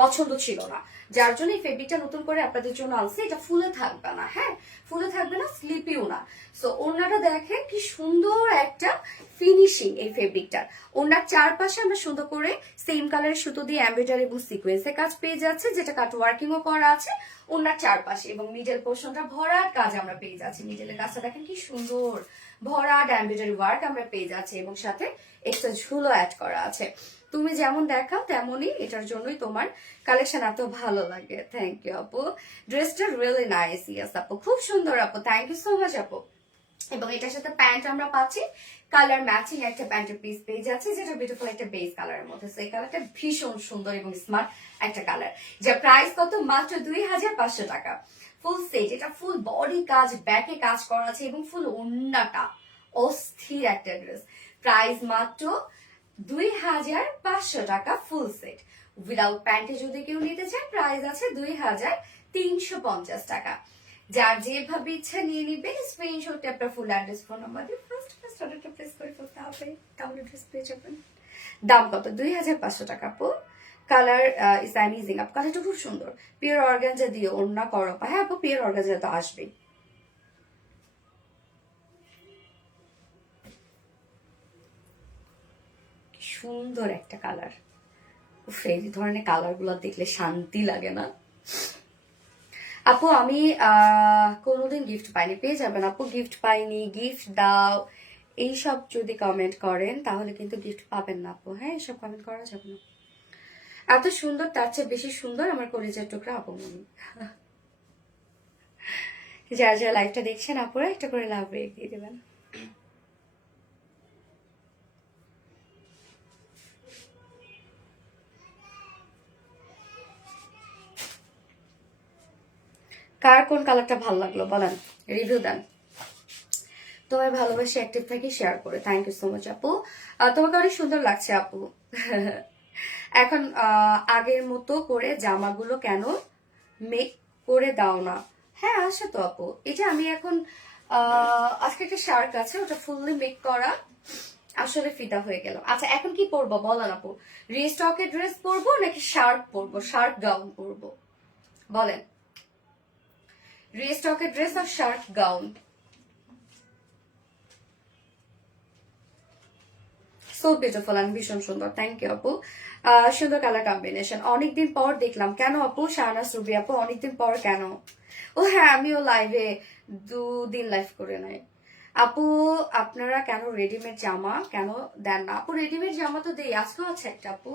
পছন্দ ছিল না, যার জন্য এই ফেব্রিকটা নতুন করে আপনাদের জন্য আনছি। এটা ফুলে থাকবে না, হ্যাঁ ফুলে থাকবে না, স্লিপিও না। সো ওড়নাটা দেখেন কি সুন্দর একটা ফিনিশিং এই ফেব্রিকটার। ওড়নার চারপাশে আমরা সুন্দর করে সেম কালারের সুতো দিয়ে এমব্রয়ডারি এবং সিকোয়েন্সের কাজ পেয়ে যাচ্ছে, যেটা কাট ওয়ার্কিংও করা আছে ওড়নার চারপাশে, এবং মিডল পোর্শনটা ভরাট কাজ আমরা পেয়ে যাচ্ছি। মিডলের কাজটা দেখেন কি সুন্দর ভরাট এমব্রয়ডারি ওয়ার্ক আমরা পেয়ে যাচ্ছি এবং সাথে এক্সট্রা ঝুলো অ্যাড করা আছে। তুমি যেমন দেখাও তেমনই, এটার জন্যই তোমার কালেকশন এত ভালো লাগে। থ্যাংক ইউ আপু, ড্রেসটা রিয়েলি নাইস। ইয়েস আপু, খুব সুন্দর আপু, থ্যাংক ইউ সো মাচ আপু। এবং এটার সাথে প্যান্ট আমরা পাচ্ছি কালার ম্যাচিং একটা প্যান্টের পিস পেয়ে যাচ্ছে, যেটা বিউটিফুল একটা বেস কালারের মধ্যে। সেই কালারটা ভীষণ সুন্দর এবং স্মার্ট একটা কালার, যার প্রাইস কত মাত্র 2500 টাকা। ফুল সেট, এটা ফুল বডি কাজ, ব্যাকে কাজ করা আছে এবং ফুল ওন্নাটা অস্থির একটা ড্রেস। প্রাইস মাত্র 2500 টাকা ফুল সেট। উইদাউট প্যান্টে যদি কেউ নিতে চান প্রাইস আছে 2350 টাকা। যার যেভাবে ইচ্ছা নিয়ে নিবে, স্ক্রিনশট আপনার ফুল অ্যাড্রেস ফোন নাম্বার দিয়ে ফার্স্ট অর্ডারটা প্লেস করে ফেলতে হবে, তাহলে ড্রেস পেয়ে যাবেন। দাম কত? 2500 টাকা আপু। কালার ইজ অ্যামেজিং আপু, কালারটা খুব সুন্দর। পিওর অর্গানজা দিয়ে ওড়না করপা, হ্যাঁ আপু পিওর অর্গানজা তো আসবেই। সুন্দর একটা কালার, এই ধরনের কালার গুলো দেখলে শান্তি লাগে না আপু? আমি কোনোদিন গিফট পাইনি, পেয়ে যাবেন আপু। গিফট পাইনি, গিফট দাও এইসব যদি কমেন্ট করেন তাহলে কিন্তু গিফট পাবেন না আপু। হ্যাঁ এসব কমেন্ট করা যাবে না। এত সুন্দর, তার চেয়ে বেশি সুন্দর আমার কলেজের টুকরা আপু মনি। যারা যারা লাইভটা দেখছেন আপুরা একটা করে লাভ রেখে দিয়ে দেবেন। কার কোন কালারটা ভালো লাগলো বলেন, রিভিউ দেন। তোমার ভালোবাসি অ্যাক্টিভ থাকি শেয়ার করে। থ্যাংক ইউ সো মাচ আপু, তোমাকে অনেক সুন্দর লাগছে আপু। এখন আগের মতো করে জামাগুলো কেন মেক করে দাও না? হ্যাঁ আসে তো আপু, এটা আমি এখন আজকে একটা শার্ট আছে ওটা ফুললি মেক করা, আসলে ফিদা হয়ে গেল। আচ্ছা এখন কি পরবো বলেন আপু? রিস্টকের ড্রেস পরবো নাকি শার্ট পরবো, শার্ট গাউন পরবো বলেন? রিস্টকের ড্রেস আর শার্ট গাউন? সো বিউটিফুল, আমি ভীষণ সুন্দর। থ্যাংক ইউ আপু, সুন্দর কালার কম্বিনেশন। অনেকদিন পর দেখলাম, কেন আপু? শাহনাজ রুবি আপু অনেকদিন পর কেন? ও হ্যাঁ আমিও লাইভে 2 দিন লাইভ করে নাই আপু। আপনারা কেন রেডিমেড জামা কেন দেন না আপু? রেডিমেড জামা তো দেই, আজকেও আছে একটা আপু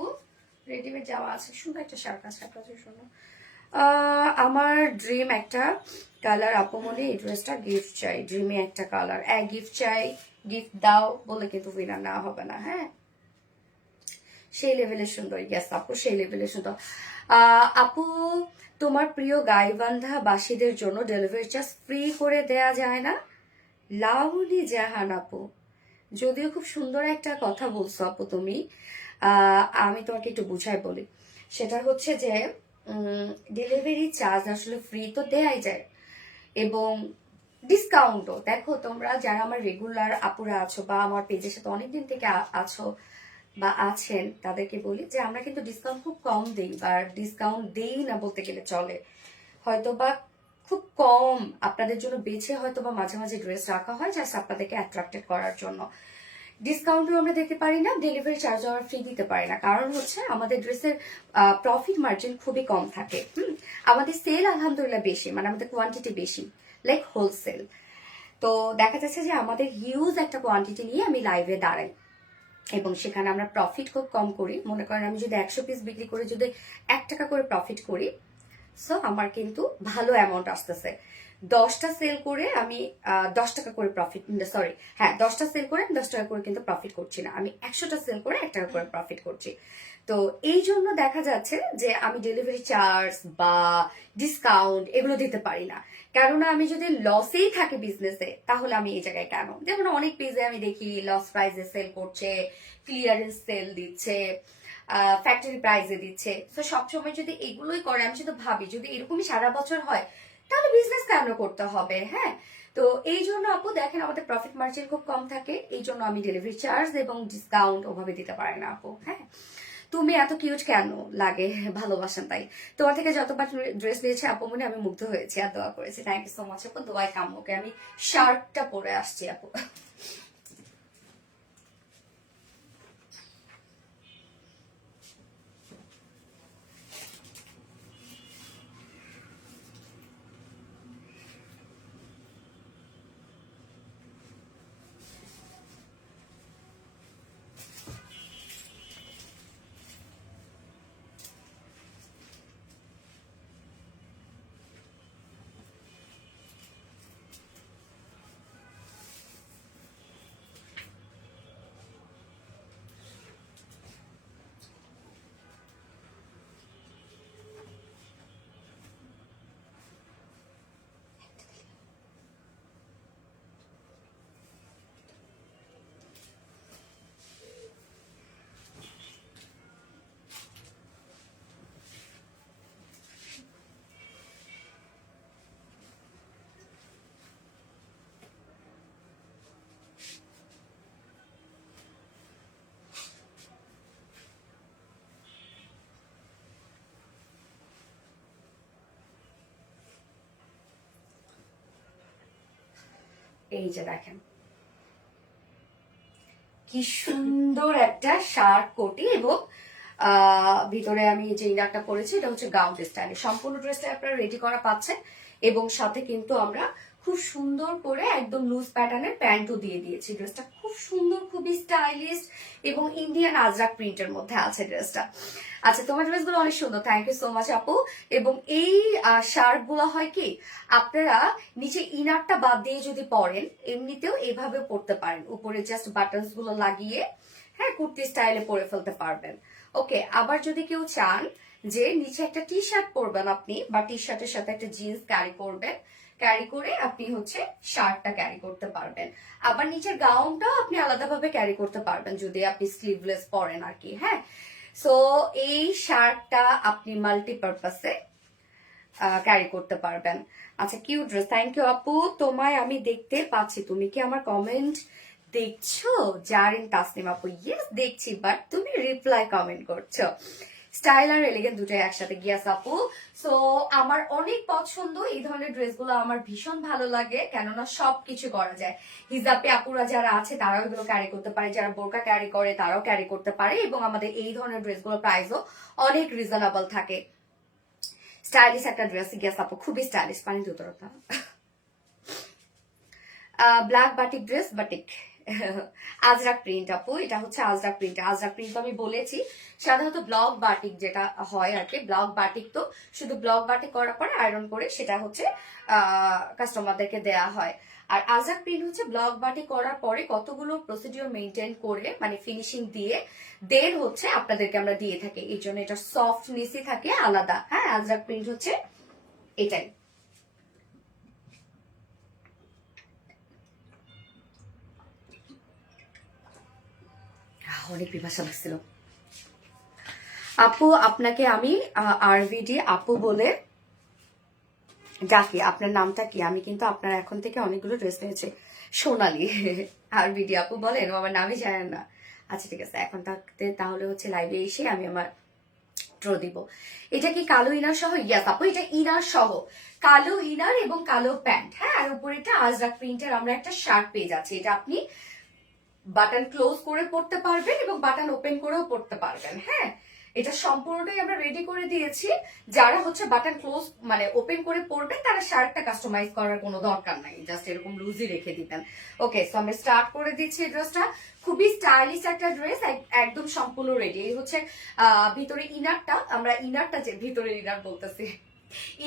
রেডিমেড জামা আছে, সুন্দর একটা শার্ট আছে আপনার জন্য। আমার ড্রিম একটা কালার আপু মনে, এই ড্রেসটা গিফট চাই, ড্রিমে একটা কালার, গিফট চাই, গিফট দাও বলে কিন্তু উইনার না হবে না। হ্যাঁ সেই লেভেলের সুন্দর, ইয়েস আপু সেই লেভেলের সুন্দর। আপু তোমার প্রিয় গাইবান্ধা বাসীদের জন্য ডেলিভারি চার্জ ফ্রি করে দেয়া যায় না? লাউলি জাহান আপু, যদিও খুব সুন্দর একটা কথা বলছো আপু তুমি, আমি তোমাকে একটু বুঝাই বলি। সেটা হচ্ছে যে ডেলিভারি চার্জ আসলে ফ্রি তো দেয়াই যায় এবং ডিসকাউন্টও। দেখো তোমরা যারা আমার রেগুলার আপুরা আছো বা আমার পেজের সাথে অনেকদিন থেকে আছো বা আছেন, তাদেরকে বলি যে আমরা কিন্তু ডিসকাউন্ট খুব কম দেই, বা ডিসকাউন্ট দেই না বলতে গেলে চলে, হয়তো বা খুব কম আপনাদের জন্য বেছে হয়তো বা মাঝে মাঝে ড্রেস রাখা হয় জাস্ট আপনাদেরকে অ্যাট্রাক্টেড করার জন্য। ডিসকাউন্টও আমরা দিতে পারি না, ডেলিভারি চার্জও আমরা ফ্রি দিতে পারি না। কারণ হচ্ছে আমাদের ড্রেসের প্রফিট মার্জিন খুবই কম থাকে। আমাদের সেল আলহামদুলিল্লাহ বেশি, মানে আমাদের কোয়ান্টিটি বেশি, লাইক হোলসেল। তো দেখা যাচ্ছে যে আমাদের হিউজ একটা কোয়ান্টিটি নিয়ে আমি লাইভে দাঁড়াই এবং সেখানে আমরা প্রফিট খুব কম করি। মনে করেন আমি যদি 100 পিস বিক্রি করে যদি 1 টাকা করে প্রফিট করি, সো আমার কিন্তু ভালো অ্যামাউন্ট আসতেছে। 10টা সেল করে আমি 10 টাকা করে প্রফিট, সরি হ্যাঁ 10টা সেল করে আমি 10 টাকা করে কিন্তু প্রফিট করছি না, আমি 100টা সেল করে 1 টাকা করে প্রফিট করছি। তো এই জন্য দেখা যাচ্ছে যে আমি ডেলিভারি চার্জ বা ডিসকাউন্ট এগুলো দিতে পারি না। কেননা আমি যদি লসেই থাকি বিজনেসে, তাহলে আমি এই জায়গায় কেন? যেমন অনেক পেজে আমি দেখি লস প্রাইসে সেল করছে, ক্লিয়ারেন্স সেল দিচ্ছে, ফ্যাক্টরি প্রাইসে দিচ্ছে। তো সবসময় যদি এগুলোই করে, আমি শুধু ভাবি যদি এরকমই সারা বছর হয় তাহলে বিজনেস কেন করতে হবে? হ্যাঁ, তো এই জন্য আপু দেখেন আমাদের প্রফিট মার্জিন খুব কম থাকে, এই জন্য আমি ডেলিভারি চার্জ এবং ডিসকাউন্ট ওভাবে দিতে পারি না আপু। হ্যাঁ, তুমি এত কিউট কেন লাগে, ভালোবাসেন তাই। তোমার থেকে যতবার ড্রেস নিয়েছে আপু মনে আমি মুগ্ধ হয়েছি আর দোয়া করেছি। থ্যাংক ইউ সো মাচ আপু, দোয়াই কাম্যকে। আমি শার্টটা পরে আসছি আপু। এই যে দেখেন কি সুন্দর একটা শার্ট কোটি এবং ভিতরে আমি যে ইনারটা পরেছি এটা হচ্ছে গাউন স্টাইলে। সম্পূর্ণ ড্রেসটা আপনারা রেডি করা পাচ্ছেন এবং সাথে কিন্তু আমরা খুব সুন্দর করে একদম লুজ প্যাটার্নের প্যান্টও দিয়ে দিয়েছি। ড্রেসটা খুব সুন্দর, খুবই স্টাইলিশ এবং ইন্ডিয়ান আজরাক প্রিন্টের মধ্যে আছে ড্রেসটা। আচ্ছা, তোমার ড্রেসগুলো অনেক সুন্দর, থ্যাংক ইউ সো মাচ আপু। এবং এই শার্ট গুলো হয় কি আপনারা নিচে ইনারটা বাদ দিয়ে যদি পরেন, এমনিতেও এভাবে পরতে পারেন, উপরে জাস্ট বাটনস গুলো লাগিয়ে হ্যাঁ কুর্তি স্টাইলে পরে ফেলতে পারবেন। ওকে, আবার যদি কেউ চান যে নিচে একটা টি শার্ট পরবেন আপনি, বা টি শার্টের সাথে একটা জিন্স ক্যারি করবেন, ক্যারি করে আপনি হচ্ছে শার্টটা ক্যারি করতে পারবেন। আবার নিচের গাউনটাও আপনি আলাদাভাবে ক্যারি করতে পারবেন যদি আপনি স্লিভলেস পরেন আর কি। হ্যাঁ, সো এই শার্টটা আপনি মাল্টিপারপাসে ক্যারি করতে পারবেন। আচ্ছা, কিউট ড্রেস, থ্যাংক ইউ আপু। তোমায় আমি দেখতে পাচ্ছি, তুমি কি আমার কমেন্ট দেখছো? জারিন তাসনিম আপু, ইয়েস দেখছি, বাট তুমি রিপ্লাই কমেন্ট করছো। স্টাইল আর এলিগেন্ট দুটাই একসাথে গিয়াস আপু। সো আমার অনেক পছন্দ এই ধরনের ড্রেসগুলো, আমার ভীষণ ভালো লাগে, কেননা সবকিছু করা যায়। হিজাবে আপুরা যারা আছে তারাও এগুলো ক্যারি করতে পারে, যারা বোরকা ক্যারি করে তারাও ক্যারি করতে পারে, এবং আমাদের এই ধরনের ড্রেসগুলোর প্রাইসও অনেক রিজনেবল থাকে। স্টাইলিশ একটা ড্রেস গিয়াস আপু, খুবই স্টাইলিশ। পানি দুতরতা black batik dress, batik Ajrakh print আপু, এটা হচ্ছে আজরাক প্রিন্ট। আজরাক প্রিন্ট তো আমি বলেছি সাধারণত ব্লক বাটিক যেটা হয় আর কি, ব্লক বাটিক তো শুধু ব্লক বাটিক করার পরে আয়রন করে সেটা হচ্ছে কাস্টমারদেরকে দেয়া হয়। আর আজরাক প্রিন্ট হচ্ছে ব্লক বাটিক করার পরে কতগুলো প্রসিডিওর মেনটেন করে, মানে ফিনিশিং দিয়ে দেন হচ্ছে আপনাদেরকে আমরা দিয়ে থাকি। এই জন্য এটা সফটনেসই থাকে আলাদা। হ্যাঁ, আজরাক প্রিন্ট হচ্ছে এটাই। অনেক পিপাসা লাগছিল আপু, আপনাকে আমি আরভিডি আপু বলে ডাকি। আপনার নামটা কি? আমি কিন্তু আপনার এখন থেকে অনেকগুলো ড্রেস পেয়েছি। সোনালি আরভিডি আপু বলেন, ও আমার নামই জানেন না। আচ্ছা ঠিক আছে, এখন থাকতে তাহলে হচ্ছে লাইভে এসে আমি আমার ড্র দিব। এটা কি কালো ইনার সহ? ইয়াস আপু, এটা ইনার সহ, কালো ইনার এবং কালো প্যান্ট। হ্যাঁ, আর উপরে একটা আজরাক প্রিন্টের আমরা একটা শার্ট পেয়ে যাচ্ছি। এটা আপনি বাটন ক্লোজ করে পড়তে পারবেন এবং বাটন ওপেন করেও পড়তে পারবেন। হ্যাঁ, এটা সম্পূর্ণটাই আমরা রেডি করে দিয়েছি। যারা হচ্ছে বাটন ক্লোজ মানে ওপেন করে পড়বেন তারা শার্টটা কাস্টমাইজ করার কোনো দরকার নাই, জাস্ট এরকম লুজই রেখে দিবেন। ওকে, সো আমরা স্টার্ট করে দিচ্ছি। এই ড্রেসটা খুবই স্টাইলিশ একটা ড্রেস, একদম সম্পূর্ণ রেডি। এই হচ্ছে ভিতরে ইনারটা, আমরা ইনারটা যে ভিতরে ইনার বলতেছি,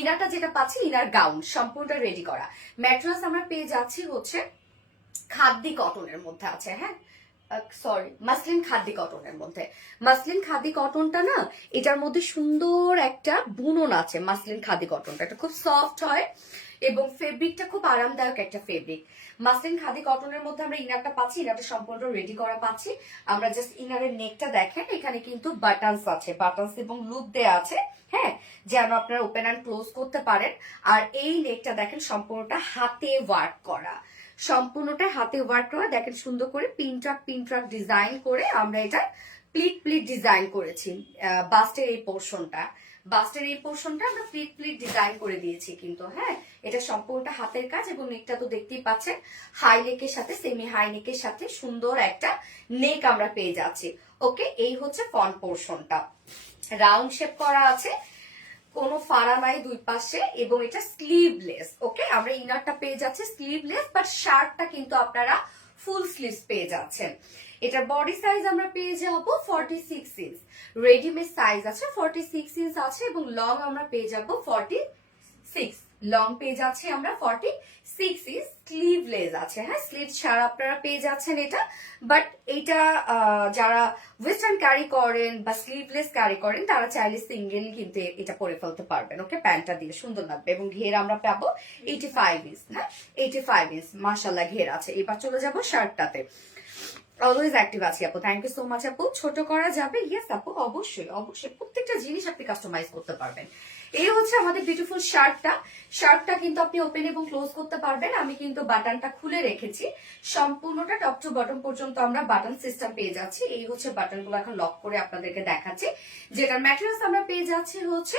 ইনারটা যেটা পাচ্ছি ইনার গাউন সম্পূর্ণটা রেডি করা। ম্যাটেরিয়ালস আমরা পেয়ে যাচ্ছি হচ্ছে খাদ্দি কটনের মধ্যে আছে। হ্যাঁ, সরি, মাসলিন খাদ্দি কটনের মধ্যে। মাসলিন খাদ্দি কটনটা না, এটার মধ্যে সুন্দর একটা বুনন আছে। মাসলিন খাদ্দি কটনটা এটা খুব সফট হয় এবং ফেব্রিকটা খুব আরামদায়ক একটা ফেব্রিক। মাসলিন খাদি কটনের মধ্যে আমরা ইনারটা পাচ্ছি, ইনারটা সম্পূর্ণ রেডি করা পাচ্ছি। আমরা জাস্ট ইনারের নেকটা দেখেন, এখানে কিন্তু বাটনস আছে, বাটনস এবং লুপ দেয়া আছে। হ্যাঁ, যেন আপনারা ওপেন অ্যান্ড ক্লোজ করতে পারেন। আর এই নেকটা দেখেন সম্পূর্ণটা হাতে ওয়ার্ক করা, সম্পূর্ণটা হাতে ওয়ার্ক করা। দেখেন সুন্দর করে পিন ট্রাক ডিজাইন করে আমরা এটা প্লিট ডিজাইন করেছি। বাস্টের এই পোর্শনটা আমরা প্লিট ডিজাইন করে দিয়েছি কিন্তু। হ্যাঁ, এটা সম্পূর্ণটা হাতের কাজ এবং নেকটা তো দেখতেই পাচ্ছেন হাই নেকের সাথে সেমি হাই নেকের সাথে সুন্দর একটা নেক আমরা পেয়ে যাচ্ছি। ওকে, এই হচ্ছে ফ্রন্ট পোর্শনটা, রাউন্ড শেপ করা আছে, কোনো ফাড়া নাই দুই পাশে এবং এটা স্লিভলেস। ওকে, আমরা ইনারটা পেয়ে যাচ্ছি স্লিভলেস, বাট শার্টটা কিন্তু আপনারা ফুল স্লিভস পেয়ে যাচ্ছেন। এটার বডি সাইজ আমরা পেয়ে যাব 46 ইঞ্চ, রেডিমেড সাইজ আছে 46 ইঞ্চ আছে এবং লং আমরা পেয়ে যাব 46, লং পেয়ে যাচ্ছি আমরা 46 ইঞ্চ। স্লিভলেস আছে, হ্যাঁ স্লিভ ছাড়া আপনারা পেয়ে যাচ্ছেন এটা। বাট এটা যারা ওয়েস্টার্ন ক্যারি করেন বা স্লিভলেস ক্যারি করেন তারা চাইলে সিঙ্গেল কিন্তু এটা পরে ফেলতে পারবেন। ওকে, প্যান্টটা দিয়ে সুন্দর লাগবে এবং ঘের আমরা পাবো 85 ইঞ্চ, না 85 ইঞ্চ, মাশাআল্লাহ ঘের আছে। এবার চলে যাব শার্টটাতে। অলওয়েজ অ্যাক্টিভ আছি আপু, থ্যাংক ইউ সো মাচ আপু। ছোট করা যাবে? ইয়েস আপু, অবশ্যই অবশ্যই, প্রত্যেকটা জিনিস আপনি কাস্টমাইজ করতে পারবেন। এই হচ্ছে আমাদের বিউটিফুল শার্টটা কিন্তু আপনি ওপেন এবং ক্লোজ করতে পারবেন। আমি কিন্তু বাটনটা খুলে রেখেছি, সম্পূর্ণটা টপ টু বটম পর্যন্ত আমরা বাটন সিস্টেম পেয়ে যাচ্ছি। এই হচ্ছে বাটনগুলো এখন লক করে আপনাদেরকে দেখাচ্ছি। যেটার ম্যাটেরিয়ালস আমরা পেয়ে যাচ্ছি হচ্ছে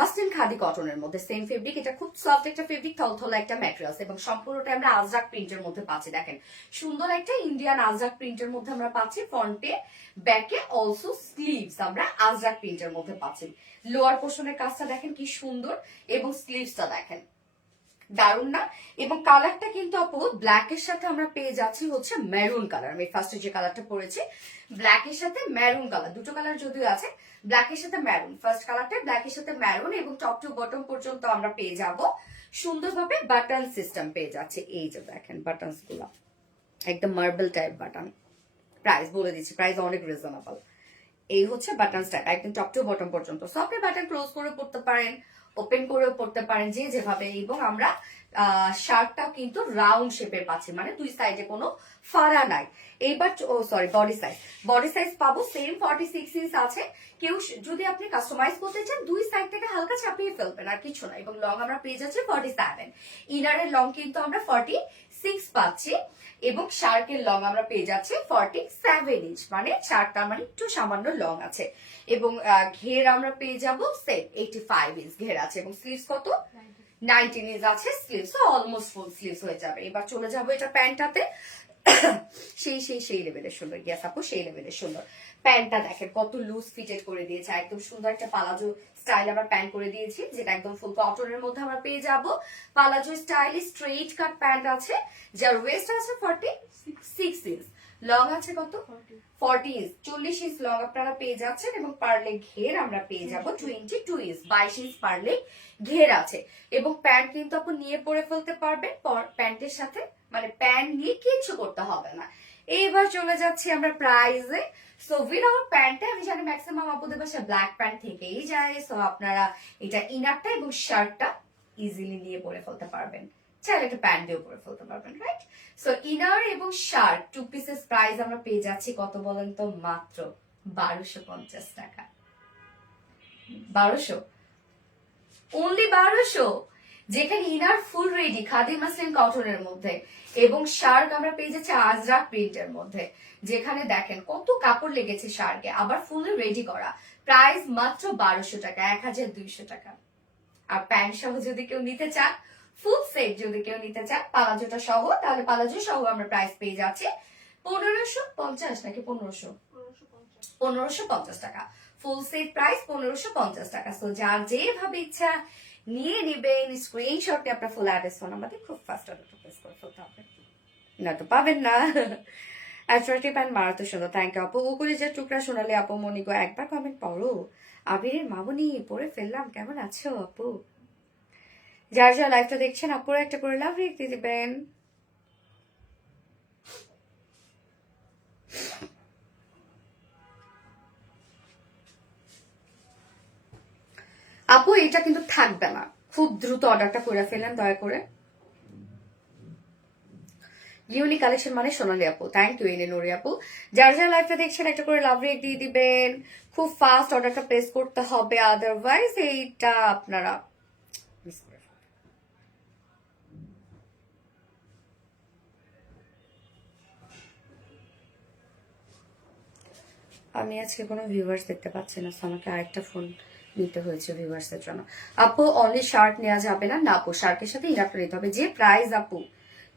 মাসলিন খাদি কটনের মধ্যে, সেম ফেব্রিক। এটা খুব সফট একটা ফেব্রিক, থলথলা একটা ম্যাটেরিয়ালস এবং সম্পূর্ণটা আমরা আজরাক প্রিন্টের মধ্যে পাচ্ছি। দেখেন সুন্দর একটা ইন্ডিয়ান আজরাক প্রিন্টের মধ্যে আমরা পাচ্ছি। ফ্রন্টে ব্যাকে অলসো স্লিভস আমরা আজরাক প্রিন্টের মধ্যে পাচ্ছি। লোয়ার পোর্শনের কাজটা দেখেন কি সুন্দর এবং স্লিভসটা দেখেন দারুন না। এবং কালারটা কিন্তু আপু ব্ল্যাক এর সাথে আমরা পেয়ে যাচ্ছি হচ্ছে মেরুন কালার। আমি ফার্স্টে যে কালারটা পরেছি ব্ল্যাক এর সাথে মেরুন কালার, দুটো কালার যদিও আছে, ব্ল্যাক এর সাথে মেরুন। ফার্স্ট কালারটা ব্ল্যাক এর সাথে মেরুন এবং টপ টু বটম পর্যন্ত আমরা পেয়ে যাব সুন্দরভাবে বাটন সিস্টেম পেয়ে যাচ্ছে। এই যে দেখেন বাটনস গুলা একদম মার্বেল টাইপ বাটন। প্রাইস বলে দিচ্ছি, প্রাইস অনেক রিজনেবল। এই হচ্ছে বাটন স্টাইল একদম টপ টু বটম পর্যন্ত। সো আপনি বাটন ক্লোজ করে পড়তে পারেন, ওপেন করেও পড়তে পারেন, যে যেভাবে। এবং আমরা শার্টটা কিন্তু রাউন্ড শেপের পাচ্ছি, মানে দুই সাইডে কোনো ফাড়া নাই। এইবার সরি, বডি সাইজ পাবো সেম 46 ইঞ্চ আছে। কেউ যদি আপনি কাস্টমাইজ করতে চান দুই সাইড থেকে হালকা চাপিয়ে ফেলবেন, আর কিছু না। এবং লং আমরা পেয়ে যাচ্ছি 47, ইনারের লং কিন্তু আমরা 46 পাচ্ছি এবং শার্টের লং আমরা পেয়ে যাচ্ছি 47 ইঞ্চ, মানে শার্টটা মানে একটু সামান্য লং আছে। এবং ঘের আমরা পেয়ে যাব সেম 85 ইঞ্চ ঘের আছে এবং স্লিভস কত 19 ইঞ্চ আছে স্লিভস, অলমোস্ট ফুল স্লিভস হয়ে যাবে। এবার চলে যাবো এটা প্যান্টটাতে। সেই লেভেলের সুন্দর, ইয়াস আপু সেই লেভেলের সুন্দর। প্যান্টটা দেখেন কত লুজ ফিটেড করে দিয়েছে, একদম সুন্দর একটা পালাজো স্টাইল আমরা প্যান্ট করে দিয়েছি, যেটা একদম ফুল কটনের মধ্যে আমরা পেয়ে যাব। পালাজো স্টাইলে স্ট্রেইট কাট প্যান্ট আছে, যার ওয়েস্ট আছে 46 ইঞ্চ, লং আছে কত 40 ইঞ্চ, 40 ইঞ্চ লং আপনারা পেয়ে যাচ্ছেন। এবং পার্লে ঘের আমরা পেয়ে যাব 22 ইঞ্চ, 22 ইঞ্চ পার্লে ঘের আছে। এবং প্যান্ট কিন্তু আপনি নিয়ে পরে ফেলতে পারবেন প্যান্টের সাথে, মানে প্যান্ট নিয়ে কিছু করতে হবে না। এইবার চলে যাচ্ছি আমরা প্রাইজে। সো উইদাউট প্যান্টে আমি জানি ম্যাক্সিমাম আপুদের বাসায় ব্ল্যাক প্যান্ট থেকেই যায়। সো আপনারা এটা ইনারটা এবং শার্টটা ইজিলি নিয়ে পরে ফেলতে পারবেন, চাইলে একটা প্যান্ট দিয়েও পরে ফেলতে পারবেন, রাইট? সো ইনার এবং শার্ট টু পিসেস প্রাইস আমরা পেয়ে যাচ্ছি কত বলেন তো, মাত্র 1250 টাকা। 1200, অনলি 1200, যেখানে inner full ready khadi muslin কটনের মধ্যে এবং শার্ট আমরা পেয়ে যাচ্ছি আজরাক প্রিন্টের মধ্যে, যেখানে দেখেন কত কাপড় লেগেছে শার্টে, আবার ফুল রেডি করা। প্রাইস মাত্র 1200 টাকা, 1200 টাকা। আর প্যান্ট সহ যদি কেউ নিতে চান, ফুল সেট যদি কেউ নিতে চান পালাজোটা সহ, তাহলে পালাজো সহ আমরা প্রাইস পেয়ে যাচ্ছি 1550 নাকি 1500? 1550 1550 টাকা ফুল সেট প্রাইস 1550 টাকা। সো যার যেভাবে ইচ্ছা নিয়ে নেবেন, স্ক্রিনশটে আপনার ফুল অ্যাড্রেস ফোন আমাদের খুব ফাস্ট অর্ডার প্লেস করে ফেলতে হবে, না তো পাবেন না। অ্যাট্রাক্টিভ অ্যান্ড মারাত্মক সুন্দর, থ্যাংক ইউ আপু। করে যে টুকরা সোনালি আপু মনিগো একবার কমেন্ট পড়ো। আবিরের মামনি পড়ে ফেললাম, কেমন আছো আপু? যার যার লাইভটা দেখছেন আপুরা একটা করে লাভ রেখে দিবেন। আপু এটা কিন্তু থাকবে না, খুব দ্রুত অর্ডারটা করে ফেলেন দয়া করে। ইউনিক কালেকশন মানে সোনালি আপু, থ্যাংক ইউ এনে নুরি আপু। যার যার লাইভটা দেখছেন একটা করে লাভ রেক দিয়ে দিবেন, খুব ফাস্ট অর্ডারটা প্লেস করতে হবে, আদারওয়াইজ এইটা আপনারা মিস করে ফেলবেন। আমি আজকে কোনো ভিউয়ার্স দেখতে পাচ্ছি না, so আমাকে আরেকটা ফোন নিতে হয়েছে ভিউয়ার্সের জন্য। আপু অনলি শার্ট নেওয়া যাবে না? না আপু, শার্টের সাথে ইনারটা নিতে হবে। যে প্রাইস আপু,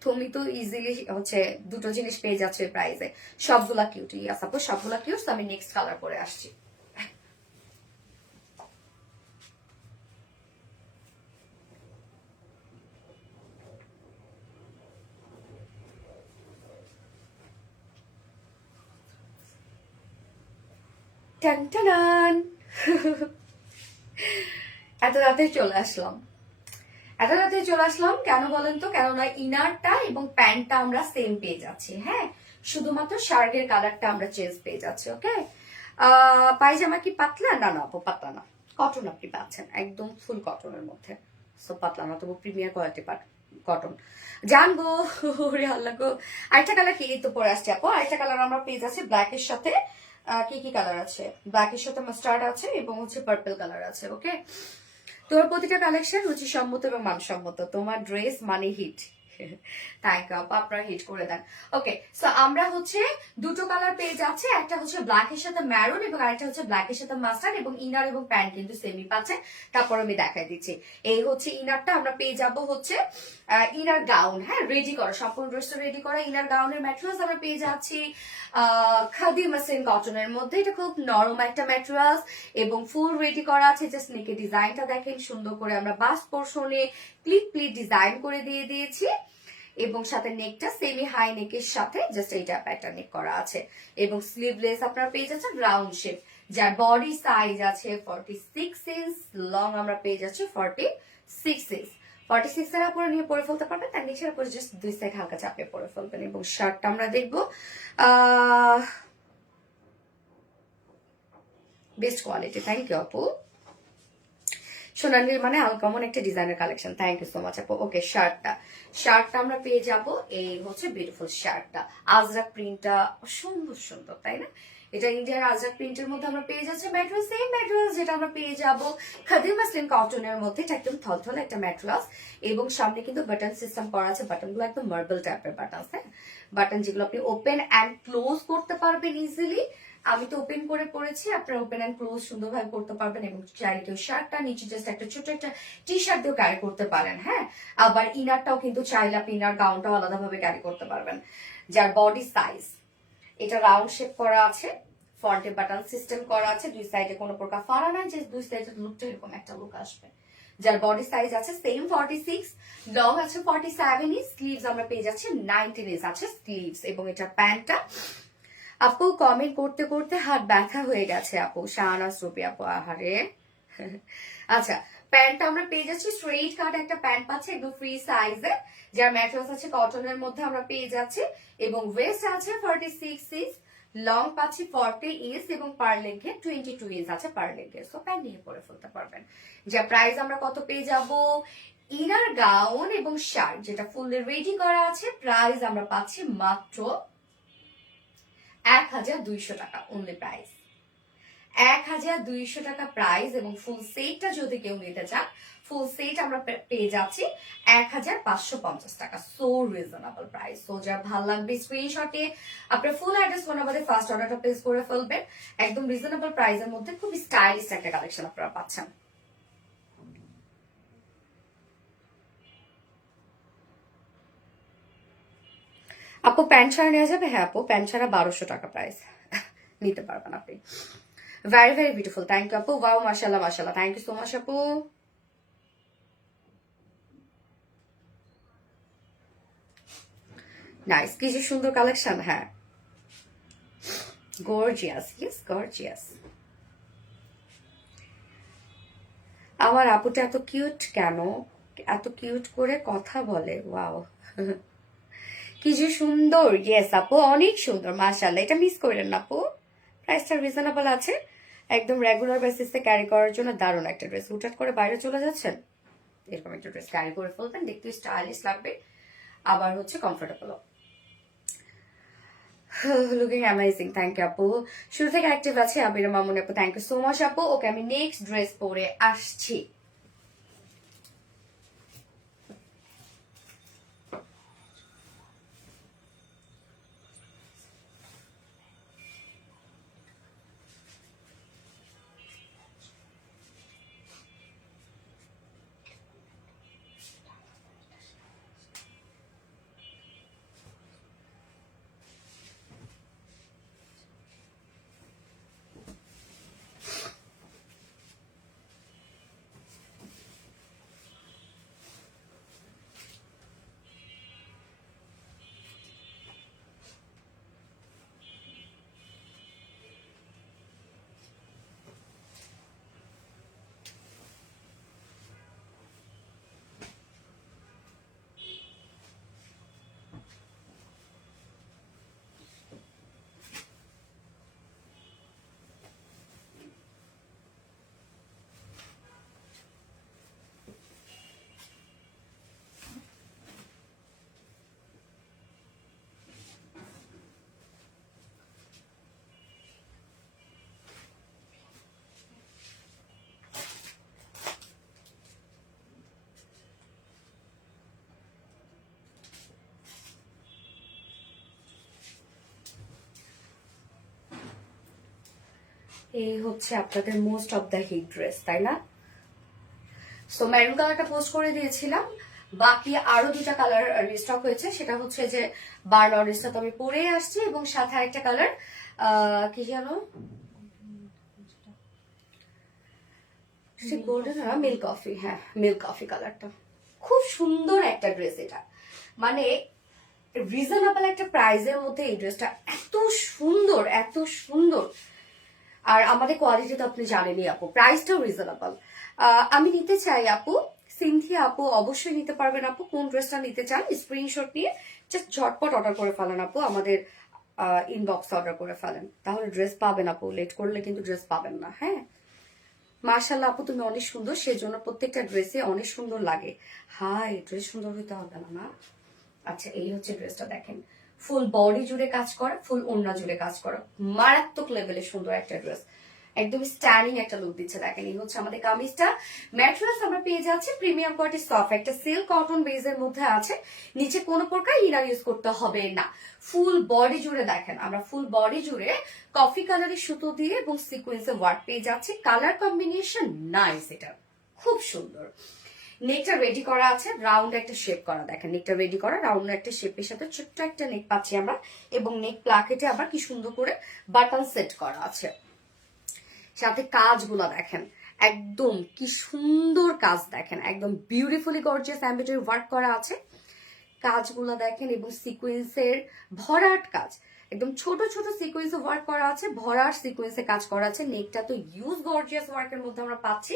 তুমি তো ইজিলি হচ্ছে দুটো জিনিস পেয়ে যাচ্ছ এই প্রাইসে। সবগুলা কিউট, ইয়াস আপু সবগুলা কিউট। আমি নেক্সট কালার পরে আসছি। টান টানান। এত রাতে চলে আসলাম, এত রাতে চলে আসলাম কেন বলেন তো? কেননা ইনারটা এবং প্যান্টটা আমরা সেম পেয়ে যাচ্ছি, হ্যাঁ, শুধুমাত্র শার্টের কালারটা আমরা চেঞ্জ পেয়ে যাচ্ছি। ওকে, পায়জামা কি পাতলা? না না আপু পাতলা না, কটন আপনি পাচ্ছেন, একদম ফুল কটনের মধ্যে। সো পাতলা না, তবু প্রিমিয়ার কোয়ালিটি কটন। জানবো ওরে আল্লাহ গো। আরেকটা কালার কি তো পরে আসছে আপু, আরেকটা কালার আমরা পেয়ে যাচ্ছি ব্ল্যাকের সাথে। কি কি কালার আছে? ব্ল্যাকের সাথে মাস্টার্ড আছে এবং হচ্ছে পার্পল কালার আছে। ওকে, তোর প্রতিটা কালেকশন রুচিসম্মত এবং মানসম্মত, তোমার ড্রেস মানে হিট। থ্যাংক ইউ আপু, আপনারা হিট করে দেন। ওকে, সো আমরা হচ্ছে দুটো কালার পেয়ে যাচ্ছে, একটা হচ্ছে ব্ল্যাকের সাথে ম্যারুন এবং আরেকটা হচ্ছে ব্ল্যাকের সাথে মাস্টার্ড, এবং ইনার এবং প্যান্ট কিন্তু সেমই পাচ্ছে। তারপর আমি দেখাই দিচ্ছি। এই হচ্ছে ইনারটা, আমরা পেয়ে যাব হচ্ছে ইনার গাউন, হ্যাঁ, রেডি করা, সম্পূর্ণ ড্রেসটা রেডি করা ইনার গাউনের ম্যাটেরিয়ালস আমরা পেয়ে যাচ্ছি খাদি মাসলিন কটনের মধ্যে। এটা খুব নরম একটা ম্যাটেরিয়ালস এবং ফুল রেডি করা আছে। জাস্ট নেকের ডিজাইনটা দেখেন, সুন্দর করে আমরা বাস্ট পোর্শনে ক্লিপ ক্লিপ ডিজাইন করে দিয়ে দিয়েছি এবং সাথে নেকটা সেমি হাই নেকের সাথে জাস্ট এইটা প্যাটার্ন নেক করা আছে এবং স্লিভলেস আপনারা পেয়ে যাচ্ছেন রাউন্ড শেপ, যার বডি সাইজ আছে 46 ইঞ্চ, লং আমরা পেয়ে যাচ্ছি 46 ইঞ্চ। 46 এর উপরে নিয়ে পরে ফেলতে পারবেন, তার নিচের উপরে জাস্ট দুই সাইড হালকা চাপিয়ে পরে ফেলবেন। এবং শার্টটা আমরা দেখবো বেস্ট কোয়ালিটি। থ্যাংক ইউ আপু। সোনালির মানে আনকমন একটা ডিজাইনের collection, thank you so much আপু। ওকে, শার্টটা আমরা পেয়ে যাব, এই হচ্ছে বিউটিফুল শার্টটা, আজরাক প্রিন্টটা সুন্দর সুন্দর, তাই না? এটা ইন্ডিয়ার আজরাক প্রিন্টের মধ্যে আমরা পেয়ে যাচ্ছি ম্যাটেরিয়াল, সেম ম্যাটেরিয়াল যেটা আমরা পেয়ে যাব খাদি মাসলিন কটনের মধ্যে। এটা একদম থলথলে একটা ম্যাটেরিয়াল এবং সামনে কিন্তু বাটন সিস্টেম করা আছে, বাটনগুলো একদম মার্বেল টাইপের বাটন, হ্যাঁ, বাটন যেগুলো আপনি ওপেন অ্যান্ড ক্লোজ করতে পারবেন ইজিলি। আমি তো ওপেন করে পড়েছি, আপনারা ওপেন অ্যান্ড ক্লোজ সুন্দরভাবে করতে পারবেন এবং চাইলে কেউ শার্টটা নিচে জাস্ট একটা ছোট একটা টি শার্ট দিয়েও ক্যারি করতে পারেন, হ্যাঁ। আবার ইনারটাও কিন্তু চাইলে আপনি ইনার গাউনটাও আলাদাভাবে ক্যারি করতে পারবেন। যার বডি সাইজ, এটা রাউন্ড শেপ করা আছে, ফ্রন্টে বাটন সিস্টেম করা আছে, দুই সাইডে কোনো প্রকার ফাড়া নাই, যে দুই সাইডে লুকটা এরকম একটা লুক আসবে। যার বডি সাইজ আছে সেম 46, লং আছে 47 ইঞ্চ, স্লিভস আমরা পেয়ে যাচ্ছি 19 ইঞ্চ আছে স্লিভস। এবং এটা প্যান্টটা আপু কমেন্ট করতে করতে হাত ব্যথা হয়ে গেছে আপু, শাহনাজ রুপি আপু, আহারে। আচ্ছা, প্যান্টটা আমরা পেয়ে যাচ্ছি স্ট্রেইট কাট একটা প্যান্ট পাচ্ছি একদম ফ্রি সাইজে, যার ম্যাটেরিয়ালস আছে কটনের মধ্যে আমরা পেয়ে যাচ্ছি এবং ওয়েস্ট আছে 46 ইঞ্চ, লং পাচ্ছি 40 ইঞ্চ এবং পার লেগে 22 ইঞ্চ আছে পার লেগে। সো প্যান্ট নিয়ে পরে ফেলতে পারবেন। যা প্রাইস আমরা কত পেয়ে যাব, ইনার গাউন এবং শার্ট যেটা ফুল রেডি করা আছে, প্রাইস আমরা পাচ্ছি মাত্র 1200 টাকা অনলি প্রাইস, 1200 টাকা প্রাইস। এবং ফুল সেটটা যদি কেউ নিতে চান, ফুল সেট আমরা পেয়ে যাচ্ছি 1550 টাকা। So reasonable price. সো যার ভালো লাগবে স্ক্রিনশটে আপনার ফুল অ্যাড্রেস ফোন নাম্বারে ফার্স্ট অর্ডারটা প্লেস করে ফেলবেন। একদম রিজনেবল প্রাইসের মধ্যে খুব স্টাইলিশ একটা কালেকশন আপনারা পাচ্ছেন। আপু প্যান্ট ছাড়া নেওয়া যাবে? হ্যাঁ আপু, প্যান্ট ছাড়া 1200 টাকা প্রাইস। নিতে পারবেন আপনি। Very very beautiful, thank you আপু। ওয়াও, মাশাল্লাহ মাশাল্লাহ, থ্যাংক ইউ সো মাচ আপু। নাইস, কি যে সুন্দর কালেকশন। হ্যাঁ, গর্জিয়াস, ইয়েস গর্জিয়াস। আমার আপুটা এত কিউট কেন, এত কিউট করে কথা বলে, ওয়াও। কি যে সুন্দর। ইয়েস আপু, অনেক সুন্দর মাশাআল্লাহ। এটা মিস করেন না আপু, প্রাইসটা রিজনেবল আছে, একদম রেগুলার বেসিসে ক্যারি করার জন্য দারুণ একটা ড্রেস। হুটহাট করে বাইরে চলে যাচ্ছেন, এরকম একটা ড্রেস ক্যারি করে ফেলবেন, দেখতে স্টাইলিশ লাগবে, আবার হচ্ছে comfortable. Looking amazing, thank you আপু। শুরু থেকে অ্যাক্টিভ আছে আবির মামুন আপু, থ্যাংক ইউ সো মাচ আপু। ওকে, আমি নেক্সট ড্রেস পরে আসছি। এই হচ্ছে আপনাদের most of the hit dress, তাই না? সো মেরুন কালারটা পোস্ট করে দিয়েছিলাম, বাকি আরো দুটা কালার রিস্টক হয়েছে। সেটা হচ্ছে যে বার্ন অরেঞ্জটা তো আমি পরে আসছি, এবং সাথে আরেকটা কালার কি জানো, গোল্ডেন মিল্ক কফি। হ্যাঁ, মিল্ক কফি কালারটা খুব সুন্দর একটা ড্রেস। এটা মানে রিজনেবল একটা প্রাইসের মধ্যে এই ড্রেসটা এত সুন্দর, এত সুন্দর। আর আমাদের কোয়ালিটি তো আপনি জানেনই আপু, প্রাইসটাও রিজনেবল। আমি নিতে চাই আপু, সিনথিয়া আপু অবশ্যই নিতে পারবেন আপু। কোন ড্রেসটা নিতে চান স্ক্রিনশট নিয়ে জাস্ট ঝটপট অর্ডার করে ফেলেন আপু, আমাদের ইনবক্স অর্ডার করে ফেলেন, তাহলে ড্রেস পাবেন আপু। লেট করলে কিন্তু ড্রেস পাবেন না। হ্যাঁ, মার্শাল্লাহ আপু, তুমি অনেক সুন্দর, সেজন্য প্রত্যেকটা ড্রেসে অনেক সুন্দর লাগে। হাই, ড্রেস সুন্দর হইতে হবে না না? আচ্ছা, এই হচ্ছে ড্রেসটা, দেখেন ফুল বডি জুড়ে কাজ করা, ফুল ওড়না জুড়ে কাজ করা, মারাত্মক লেভেলে সুন্দর একটা ড্রেস, একদম স্ট্যান্ডিং একটা লুক দিচ্ছে। দেখেন, এই হচ্ছে আমাদের কামিজটা। ম্যাটেরিয়ালস আমরা পেয়ে যাচ্ছি প্রিমিয়াম কোয়ালিটি সফট, একটা সিল্ক কটন বেজের মধ্যে আছে। নিচে কোনো প্রকার ইনার ইউজ করতে হবে না। ফুল বডি জুড়ে দেখেন, আমরা ফুল বডি জুড়ে কফি কালারের সুতো দিয়ে এবং সিকোয়েন্সে ওয়ার্ক পেয়ে যাচ্ছি। কালার কম্বিনেশন নাইস, এটা খুব সুন্দর। নেকটা রেডি করা আছে, রাউন্ড একটা শেপ করা। দেখেন নেকটা রেডি করা, রাউন্ড একটা শেপের সাথে ছোট্ট একটা নেক পাচ্ছি আমরা, এবং নেক প্লাকেটে আবার কি সুন্দর করে বাটন সেট করা আছে। সাথে কাজগুলো দেখেন, একদম কি সুন্দর কাজ, দেখেন একদম বিউটিফুলি গর্জিয়াস এমব্রয়ডারি ওয়ার্ক করা আছে। কাজগুলো দেখেন, এবং সিকোয়েন্সের ভরাট কাজ, একদম ছোট ছোট সিকোয়েন্সে ওয়ার্ক করা আছে, ভরাট সিকোয়েন্সে কাজ করা আছে। নেকটা তো ইউজ গর্জিয়াস ওয়ার্কের মধ্যে আমরা পাচ্ছি,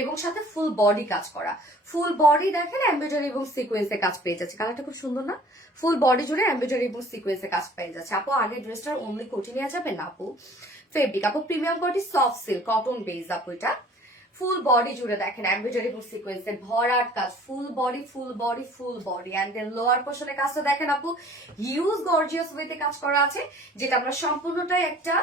এবং সাথে ফুল বডি কাজ করা। ফুল বডি দেখেন এমব্রয়ডারি এবং সিকোয়েন্সে কাজ পেয়ে যাচ্ছে। কালারটা খুব সুন্দর না? ফুল বডি জুড়ে এমব্রয়ডারি এবং সিকোয়েন্সে কাজ পেয়ে যাচ্ছে। আপু আগে ড্রেসটার অনলি কোটি নেওয়া যাবে না আপু? ফেব্রিক আপু premium quality soft silk cotton base আপু। এটা ফুল বডি জুড়ে দেখেন এমব্রয়ডারি এবং সিকোয়েন্সে ভরাট কাজ, full body full body full body. And then lower পোর্শনের কাজটা দেখেন আপু, হিউজ গর্জিয়াস ওয়েতে কাজ করা আছে, যেটা আমরা সম্পূর্ণটাই একটা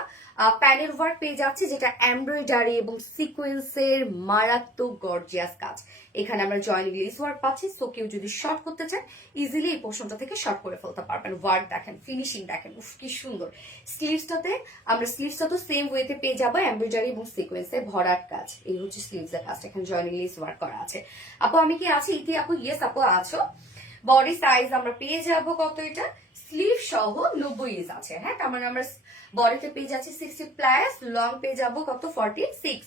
প্যানেল ওয়ার্ক পেয়ে যাচ্ছি, যেটা এমব্রয়ডারি এবং সিকোয়েন্সের মারাত্মক গর্জিয়াস কাজ। এখানে আমরা জয়েন্ট লেস ওয়ার্ক পাচ্ছি, সো কেউ যদি শর্ট করতে চান ইজিলি এই পোর্শনটা থেকে শর্ট করে ফেলতে পারবেন। ওয়ার্ক দেখেন, ফিনিশিং দেখেন, উফ কি সুন্দর। স্লিভসটাতে আমরা স্লিভসটা তো সেম ওয়েতে পেয়ে যাবো, এমব্রয়ডারি এবং সিকোয়েন্সে ভরাট কাজ। এই হচ্ছে স্লিভস এর কাজটা, এখানে জয়েন্ট লেস ওয়ার্ক করা আছে। আপু আমি কি আছি ইতি আপু? ইয়েস আপু আছো। বডি সাইজ আমরা পেয়ে যাবো কত, এটা স্লিভ সহ 90 ইঞ্চ আছে। হ্যাঁ, তার মানে আমরা বডিতে পেয়ে যাচ্ছি 60 প্লাস, লং পেয়ে যাবো কত 46,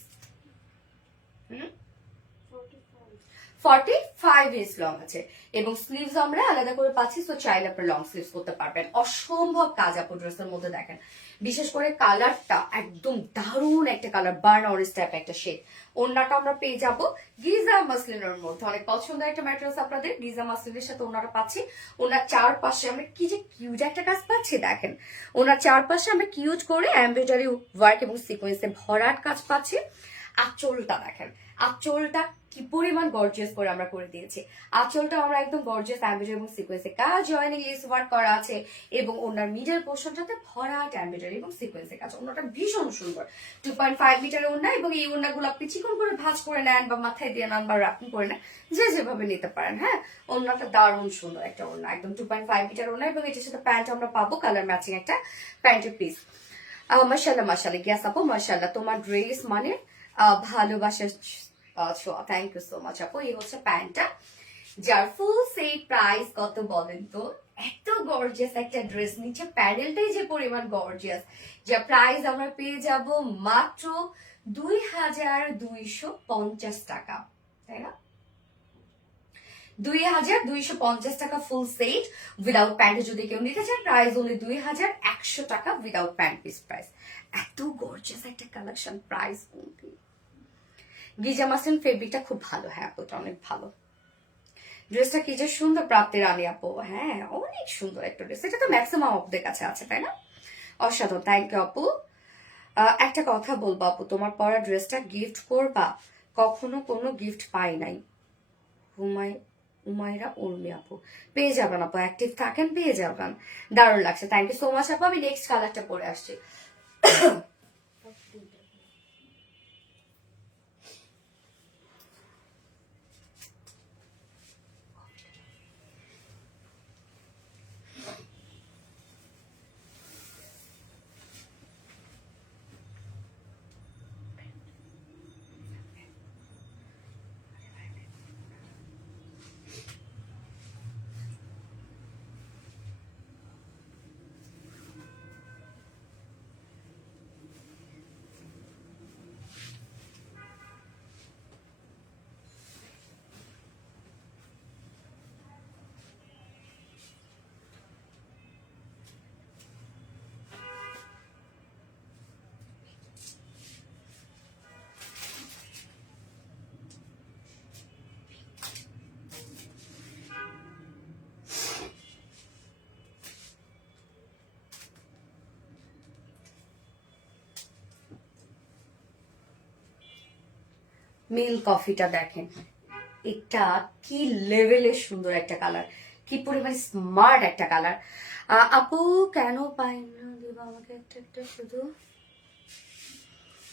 45 ইঞ্চ লং আছে এবং স্লিভস আমরা আলাদা করে পাচ্ছি। তো চাইলে আপনি লং স্লিভস করতে পারবেন। অসম্ভব কাজ আপু ড্রেসের মধ্যে দেখেন, বিশেষ করে কালারটা একদম দারুণ একটা কালার, বার্ন অরেঞ্জ টাইপ একটা শেড। ওড়নাটা আমরা পেয়ে যাব গিজা মাসলিনের মধ্যে, অনেক পছন্দের একটা ম্যাটেরিয়ালস আপনাদের। গিজা মাসলিনের সাথে ওড়নাটা পাচ্ছি। ওনার চারপাশে আমরা কি যে কিউট একটা কাজ পাচ্ছি দেখেন, ওনার চারপাশে আমরা কিউট করে এমব্রয়ডারি ওয়ার্ক এবং সিকোয়েন্সে ভরাট কাজ পাচ্ছি। আঁচলটা দেখেন, আঁচলটা কি পরিমাণ গর্জিয়াস করে আমরা করে দিয়েছি। আঁচলটা আমরা একদম গর্জিয়াস এমব্রয়ডারি এবং সিকোয়েন্সে কাজ, জয়েনিং লেস ওয়ার্ক করা আছে এবং ওনার মিডল পোর্শনটাতে ভরাট এমব্রয়ডারি এবং সিকোয়েন্সে কাজ। ওনাটা ভীষণ সুন্দর, 2.5 মিটারের ওড়না এবং এই ওড়নাগুলো আপনি চিকন করে ভাঁজ করে নেন বা মাথায় দিয়ে নেন বা রাপিং করে নেন, যে যেভাবে নিতে পারেন। হ্যাঁ, ওড়নাটা দারুণ সুন্দর একটা ওড়না, একদম 2.5 মিটার ওড়না এবং এটার সাথে প্যান্ট আমরা পাবো কালার ম্যাচিং একটা প্যান্টের পিস। মাশাআল্লাহ মাশাআল্লাহ, গিয়াস আপু মাশাআল্লাহ, তোমার ড্রেস মানে ভালোবাসার ছোঁয়া। থ্যাংক ইউ সো মাচ আপু। এই হচ্ছে প্যান্টটা, যার ফুল সেট প্রাইস কত বলেন তো? এত গর্জিয়াস একটা ড্রেস, নিচে প্যানেলটাই যে পরিমাণ গর্জিয়াস, যার প্রাইস আমরা পেয়ে যাব মাত্র 2250 টাকা, তাই না? 2250 টাকা ফুল সেট উইদাউট প্যান্ট যদি কেউ নিতে চান, প্রাইস অনলি 2100 টাকা উইদাউট প্যান্ট পিস প্রাইস। এত গর্জিয়াস একটা collection, price only. Giza muslin ফেব্রিকটা খুব ভালো। হ্যাঁ আপু, এটা অনেক ভালো। ড্রেসটা কি যে সুন্দর, প্রাপ্তি রানী আপু। হ্যাঁ, অনেক সুন্দর একটা ড্রেস। এটা তো ম্যাক্সিমাম আপনাদের কাছে আছে, তাই না? অসাধারণ, থ্যাংক ইউ আপু। একটা কথা বলবো আপু, তোমার পরা ড্রেসটা গিফট করবা? কখনো কোনো গিফট পাই নাই। উমাইরা উর্মি আপু, পেয়ে যাবেন আপু, অ্যাক্টিভ থাকেন, পেয়ে যাবেন। দারুণ লাগছে, থ্যাংক ইউ সো মাচ আপু। আমি নেক্সট কালারটা পরে আসছি। মিল্ক কফিটা দেখেন, এটা কি লেভেলের সুন্দর একটা কালার, কি পরিমাণ স্মার্ট একটা কালার। আপু কেন পাই না, দিবা আমাকে একটা একটা শুধু।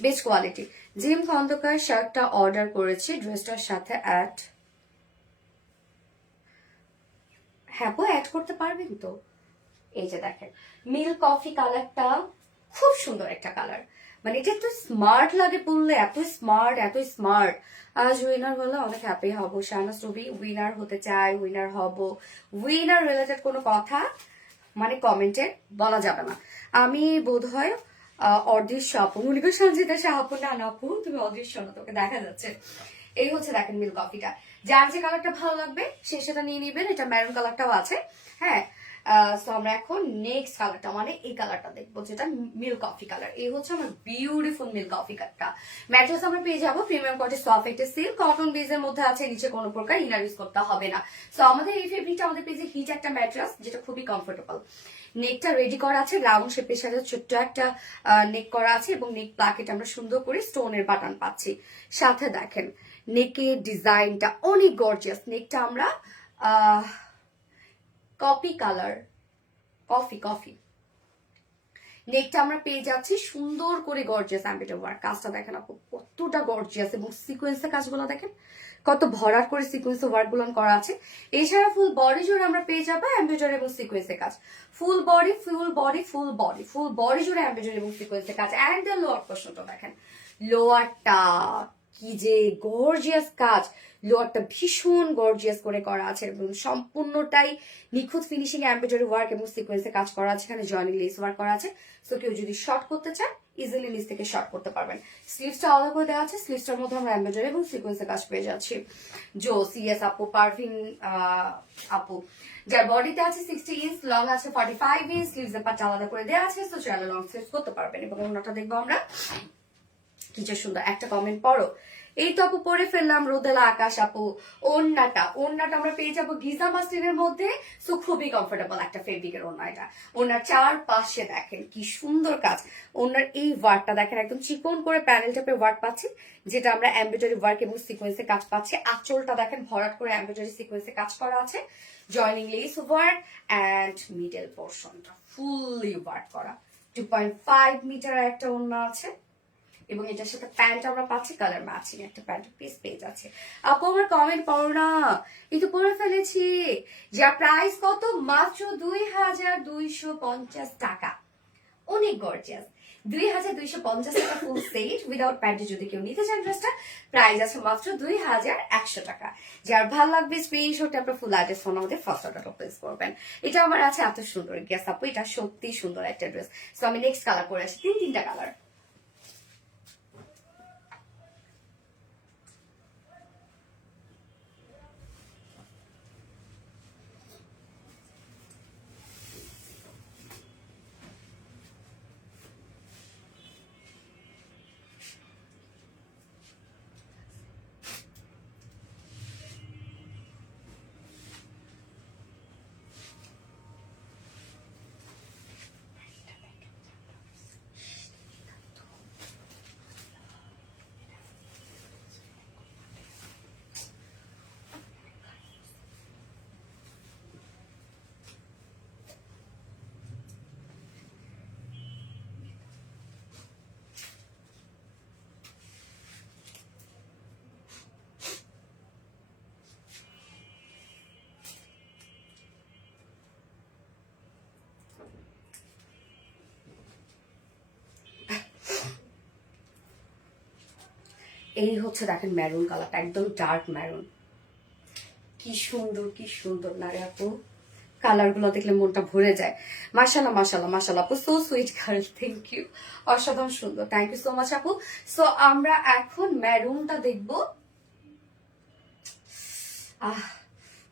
Best quality. জিম খন্দকার শার্টটা অর্ডার করেছি, ড্রেসটার সাথে অ্যাড। হ্যাঁ আপু, অ্যাড করতে পারবেন তো। এই যে দেখেন, মিল্ক কফি কালারটা খুব সুন্দর একটা কালার, মানে এটা এত স্মার্ট লাগে পড়লে, এত স্মার্ট এত স্মার্ট। আজ উইনার হলে অনেক হ্যাপি হব। শাহনাজ রবি উইনার হতে চাই, উইনার হব। উইনার রিলেটেড কোনো কথা মানে কমেন্টে বলা যাবে না। আমি বোধ হয় অদৃশ্য আপু, মনে করি সঞ্জিতা শাহ আপু। না না আপু, তুমি অদৃশ্য না, তোকে দেখা যাচ্ছে। এই হচ্ছে দেখেন মিল্ক কফিটা, যার যে কালারটা ভালো লাগবে সে সেটা নিয়ে নিবেন। এটা ম্যারুন কালারটাও আছে। হ্যাঁ, সো আমরা এখন নেক্সট কালারটা মানে এই কালারটা দেখবো, যেটা মিল্ক কফি কালার। এই হচ্ছে আমার বিউটিফুল মিল্ক কফি কালারটা। ম্যাট্রেস আমরা পেয়ে যাবো প্রিমিয়াম কোয়ালিটি সফট একটা সিল্ক কটন বেজের মধ্যে আছে, নিচে কোনো প্রকার ইনার ইউজ করতে হবে না। সো আমাদের এই ফেব্রিকটা আমাদের পেয়েছে হিট একটা ম্যাট্রেস, যেটা খুবই কমফোর্টেবল। নেকটা রেডি করা আছে, রাউন্ড শেপের সাথে ছোট্ট একটা নেক করা আছে এবং নেক প্লাকেট আমরা সুন্দর করে স্টোনের বাটন পাচ্ছি। সাথে দেখেন নেকের ডিজাইনটা অনেক গর্জিয়াস। নেকটা আমরা কফি কালার, কফি নেকটা আমরা পেয়ে যাচ্ছি সুন্দর করে গর্জিয়াস এমব্রয়ডারি ওয়ার্ক। কাজটা দেখেন আপু কতটা গর্জিয়াস এবং সিকোয়েন্সের কাজগুলো দেখেন কত ভরাট করে সিকোয়েন্স ওয়ার্ক গুলো করা আছে। এছাড়া ফুল বডি জুড়ে আমরা পেয়ে যাবো এমব্রয়ডারি এবং সিকোয়েন্সের কাজ। ফুল বডি জুড়ে এমব্রয়ডারি এবং সিকোয়েন্সের কাজ। এন্ড দ্য লোয়ার পোর্শনটা দেখেন, লোয়ারটা কি যে গর্জিয়াস কাজ, লোয়ারটা ভীষণ গর্জিয়াস করে করা আছে এবং সম্পূর্ণটাই নিখুঁত ফিনিশিং এমব্রয়ডারি ওয়ার্ক এবং সিকোয়েন্সে কাজ করা আছে, এখানে জয়েনিং লেস ওয়ার্ক করা আছে। সো কেউ যদি শর্ট করতে চান ইজিলি নিচ থেকে শর্ট করতে পারবেন। স্লিভসটা আলাদা করে দেওয়া আছে, স্লিভসটার মধ্যে আমরা এমব্রয়ডারি এবং সিকোয়েন্সে কাজ পেয়ে যাচ্ছি। জো সিএস আপু, পারভিন আপু, যার বডিতে আছে 60 ইঞ্চ, লং আছে 45 ইঞ্চ, স্লিভস এর পার্ট আলাদা করে দেওয়া আছে। সো চাইলে লং স্লিভস করতে পারবেন। এবং অন্যটা দেখবো আমরা কিছু সুন্দর একটা কমেন্ট পড়ো। এই তো আপু পরে ফেললাম রোদেলা আকাশ আপু। ওড়নাটা আমরা পেয়ে যাবো গিজা মাসলিনের মধ্যে। সো খুবই কমফোর্টেবল একটা ফেব্রিকের ওড়না এটা। ওড়নার চারপাশে দেখেন কি সুন্দর কাজ। ওড়নার এই ওয়ার্কটা দেখেন একদম চিকন করে প্যানেল টাইপের ওয়ার্ক পাচ্ছি, যেটা আমরা এমব্রয়ডারি ওয়ার্ক এবং সিকোয়েন্সে কাজ পাচ্ছি। আঁচলটা দেখেন ভরাট করে এমব্রয়ডারি সিকোয়েন্সে কাজ করা আছে, joining less work and middle পোর্শনটা ফুললি ওয়ার্ক করা। 2.5 মিটার একটা ওড়না আছে এবং এটার সাথে প্যান্ট আমরা পাচ্ছি কালার ম্যাচিং একটা প্যান্ট পিস পেয়ে যাচ্ছে। আপু আমার কমেন্ট পড়ো না, এই তো পড়ে ফেলেছি। যার প্রাইস কত? মাত্র 2250 টাকা। অনেক গর্জিয়াস। 2250 টাকা ফুল সেট উইদাউট প্যান্টে যদি কেউ নিতে চান ড্রেসটা, প্রাইস আছে মাত্র 2100 টাকা। যার ভালো লাগবে স্ক্রিনশট আপনার ফুল অ্যাড্রেস ফোন আমাদের ফার্স্ট অর্ডার প্লেস করবেন। এটা আমার আছে এত সুন্দর গেস আপু, এটা সত্যি সুন্দর একটা ড্রেস। সো আমি নেক্সট কালার করে আসি, তিনটা কালার। এই হচ্ছে দেখেন মেরুন কালারটা, একদম ডার্ক মেরুন। কি সুন্দর কি সুন্দর না রে আপু, কালার গুলো দেখলে মনটা ভরে যায়। মাশাআল্লাহ মাশাআল্লাহ মাশাআল্লাহ আপু, so sweet girl, thank you, অসাধারণ সুন্দর, থ্যাংক ইউ সো মাচ আপু। সো আমরা এখন মেরুনটা দেখবো।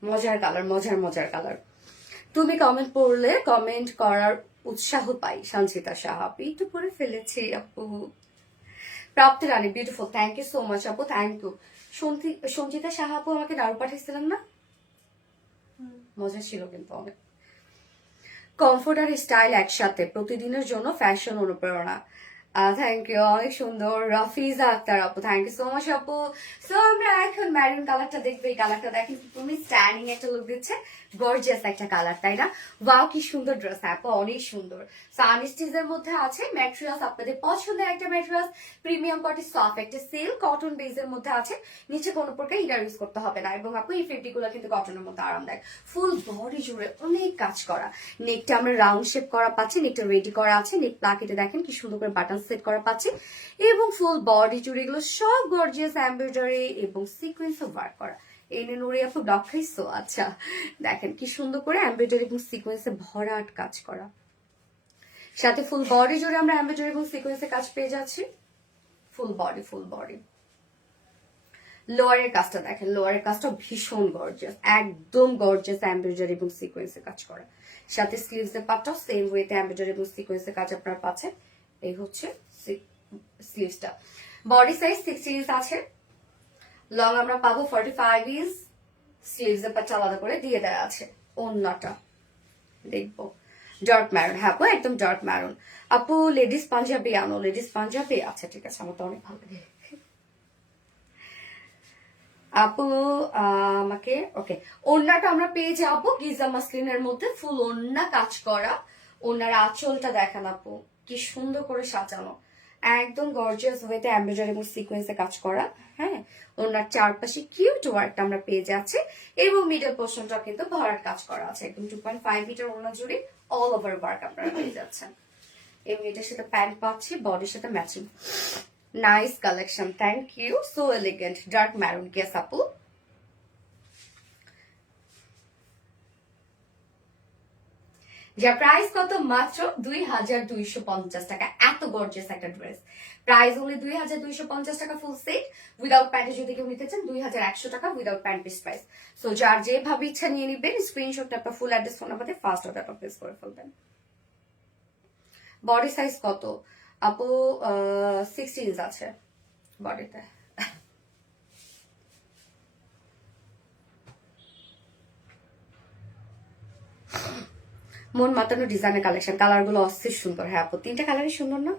মজার কালার, মজার কালার। তুমি কমেন্ট পড়লে কমেন্ট করার উৎসাহ পাই। সঞ্চিতা সাহা আপু, একটু পরে ফেলেছি আপু। Prapti Rani beautiful, thank you so much আপু, থ্যাংক ইউ। সঞ্চিতা সাহা আপু আমাকে নাড়ু পাঠিয়েছিলেন না? মজা ছিল কিন্তু অনেক। কমফোর্ট আর স্টাইল একসাথে, প্রতিদিনের জন্য ফ্যাশন অনুপ্রেরণা। থ্যাংক ইউ, অনেক সুন্দর। রাফিজা আক্তার আপু, থ্যাংক ইউ সো মাচ আপু। সো আমরা এখন ম্যারুন কালারটা দেখবো। এই কালারটা দেখেন তুমি স্ট্যান্ডিং একটা লুক দিচ্ছে, গর্জিয়াস একটা কালার, তাই না? ওয়াও কি সুন্দর ড্রেস আপু, অনেক সুন্দর। সানস্টিজের মধ্যে আছে ম্যাটেরিয়ালস, আপনাদের পছন্দের একটা ম্যাটেরিয়ালস, প্রিমিয়াম কোয়ালিটি সফট একটা সিল্ক কটন বেজের মধ্যে আছে। নিচে কোনো প্রকার ইনার ইউজ করতে হবে না। এবং আপু এই ফেব্রিক গুলো কিন্তু কটনের মধ্যে আরামদায়ক। ফুল বডি জুড়ে অনেক কাজ করা। নেকটা আমরা রাউন্ড শেপ করা পাচ্ছি, নেকটা রেডি করা আছে। নেক প্লাকেটে দেখেন কি সুন্দর করে বাটন সেট করা পাচ্ছি এবং ফুল বডি জুড়ে এগুলো সব গর্জিয়াস এমব্রয়ডারি এবং সিকোয়েন্স ওয়ার্ক করা। এনে নুরি আপু ব্লক খাইছো? আচ্ছা, দেখেন কি সুন্দর করে এমব্রয়ডারি এবং সিকোয়েন্সে ভরাট কাজ করা। সাথে ফুল বডি জুড়ে আমরা এমব্রয়ডারি এবং সিকোয়েন্সে কাজ পেয়ে যাচ্ছি। Full body. লোয়ারের কাজটা দেখেন, লোয়ারের কাজটা ভীষণ গর্জিয়াস, একদম গর্জিয়াস এমব্রয়ডারি এবং সিকোয়েন্সে কাজ করা। সাথে স্লিভস এর পাটটাও সেম ওয়েতে এমব্রয়ডারি এবং সিকোয়েন্সে কাজ আপনারা পাচ্ছেন। এই হচ্ছে স্লিভসটা। বডি সাইজ 60 ইঞ্চ আছে, লং আমরা পাবো 45 ইঞ্চ। স্লিভস এর পাটটা আলাদা করে দিয়ে দেওয়া আছে। ওন্নাটা দেখবো ডার্ক ম্যারুন। হ্যাঁ আপু একদম ডার্ক ম্যারুন। আপু লেডিস পাঞ্জাবি আনো, লেডিস পাঞ্জাবি, আচ্ছা ঠিক আছে, আমার তো অনেক ভালো লাগে আপু। আমাকে ওকে, ওন্নাটা আমরা পেয়ে যাবো গিজা মাসলিনের মধ্যে, ফুল ওন্না কাজ করা। ওন্নার আঁচলটা দেখেন আপু কি সুন্দর করে সাজানো, একদম গর্জিয়াস ওয়েতে এমব্রয়ডারি এবং সিকোয়েন্সে কাজ করা। হ্যাঁ, ওনার চারপাশে কিউট ওয়ার্কটা আমরা পেয়ে যাচ্ছি এবং মিডল পোর্শনটা কিন্তু ভরাট কাজ করা আছে। একদম 2.5 মিটার ওনা জুড়ে অল ওভার ওয়ার্ক আপনারা পেয়ে যাচ্ছেন এবং এটার সাথে প্যান্ট পাচ্ছি, বডির সাথে matching. Nice collection, thank you, so elegant. Dark maroon, guess আপু যার প্রাইস কত মাত্র 2250 টাকা। এত গর্জিয়াস একটা ড্রেস, প্রাইস হলে 2250 টাকা ফুল সেট। উইদাউট প্যান্টে যদি কেউ নিতে চান 2100 টাকা without pant piece price. So যার যেভাবে ইচ্ছা নিয়ে নিবেন, স্ক্রিনশটটা আপনার ফুল অ্যাড্রেস ফোন নাম্বারে ফার্স্ট অর্ডারটা প্লেস করে ফেলবেন। বডি সাইজ কত আপু? 16 আছে বডিতে। মন মাতানো ডিজাইনের কালেকশন, কালার গুলো অস্থির সুন্দর। হ্যাঁ আপু, তিনটা কালারই সুন্দর না?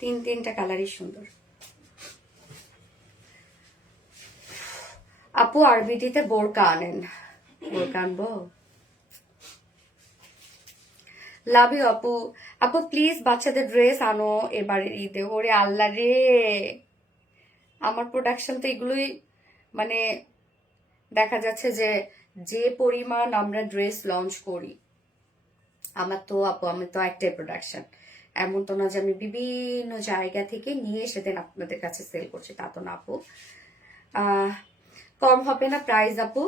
তিনটা কালারই সুন্দর। আপু আরবিটিতে বোরকা আনেন। বোরকা আনবো? লাভ ইউ আপু। আপু প্লিজ বাচ্চাদের ড্রেস আনো এবারে ঈদে। ওরে আল্লাহ রে, আমার প্রোডাকশন তো এগুলোই, মানে দেখা যাচ্ছে যে যে পরিমাণ আমরা ড্রেস লঞ্চ করি, আমার তো আপু, আমি তো একটাই প্রোডাকশন। এমন তো না যে আমি বিভিন্ন জায়গা থেকে নিয়ে সেদিন আপনাদের কাছে সেল করছি, তা তো না আপু। কম হবে না প্রাইস আপু?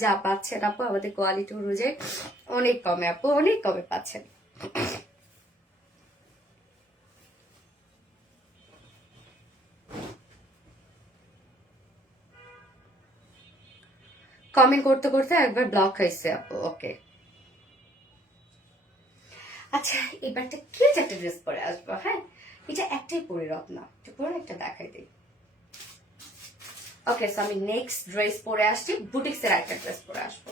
যা পাচ্ছেন আপু আমাদের কোয়ালিটি অনুযায়ী অনেক কমে আপু, অনেক কমে পাচ্ছেন। কমেন্ট করতে করতে একবার ব্লক হয়েছে আপু। ওকে, আচ্ছা এবারটা কিউট একটা ড্রেস পরে আসবো। হ্যাঁ, এটা একটাই পরে রত্না, এটা পরে একটা দেখাই দিই। ওকে, সো আমি নেক্সট ড্রেস পরে আসছি, বুটিক্সের একটা ড্রেস পরে আসবো।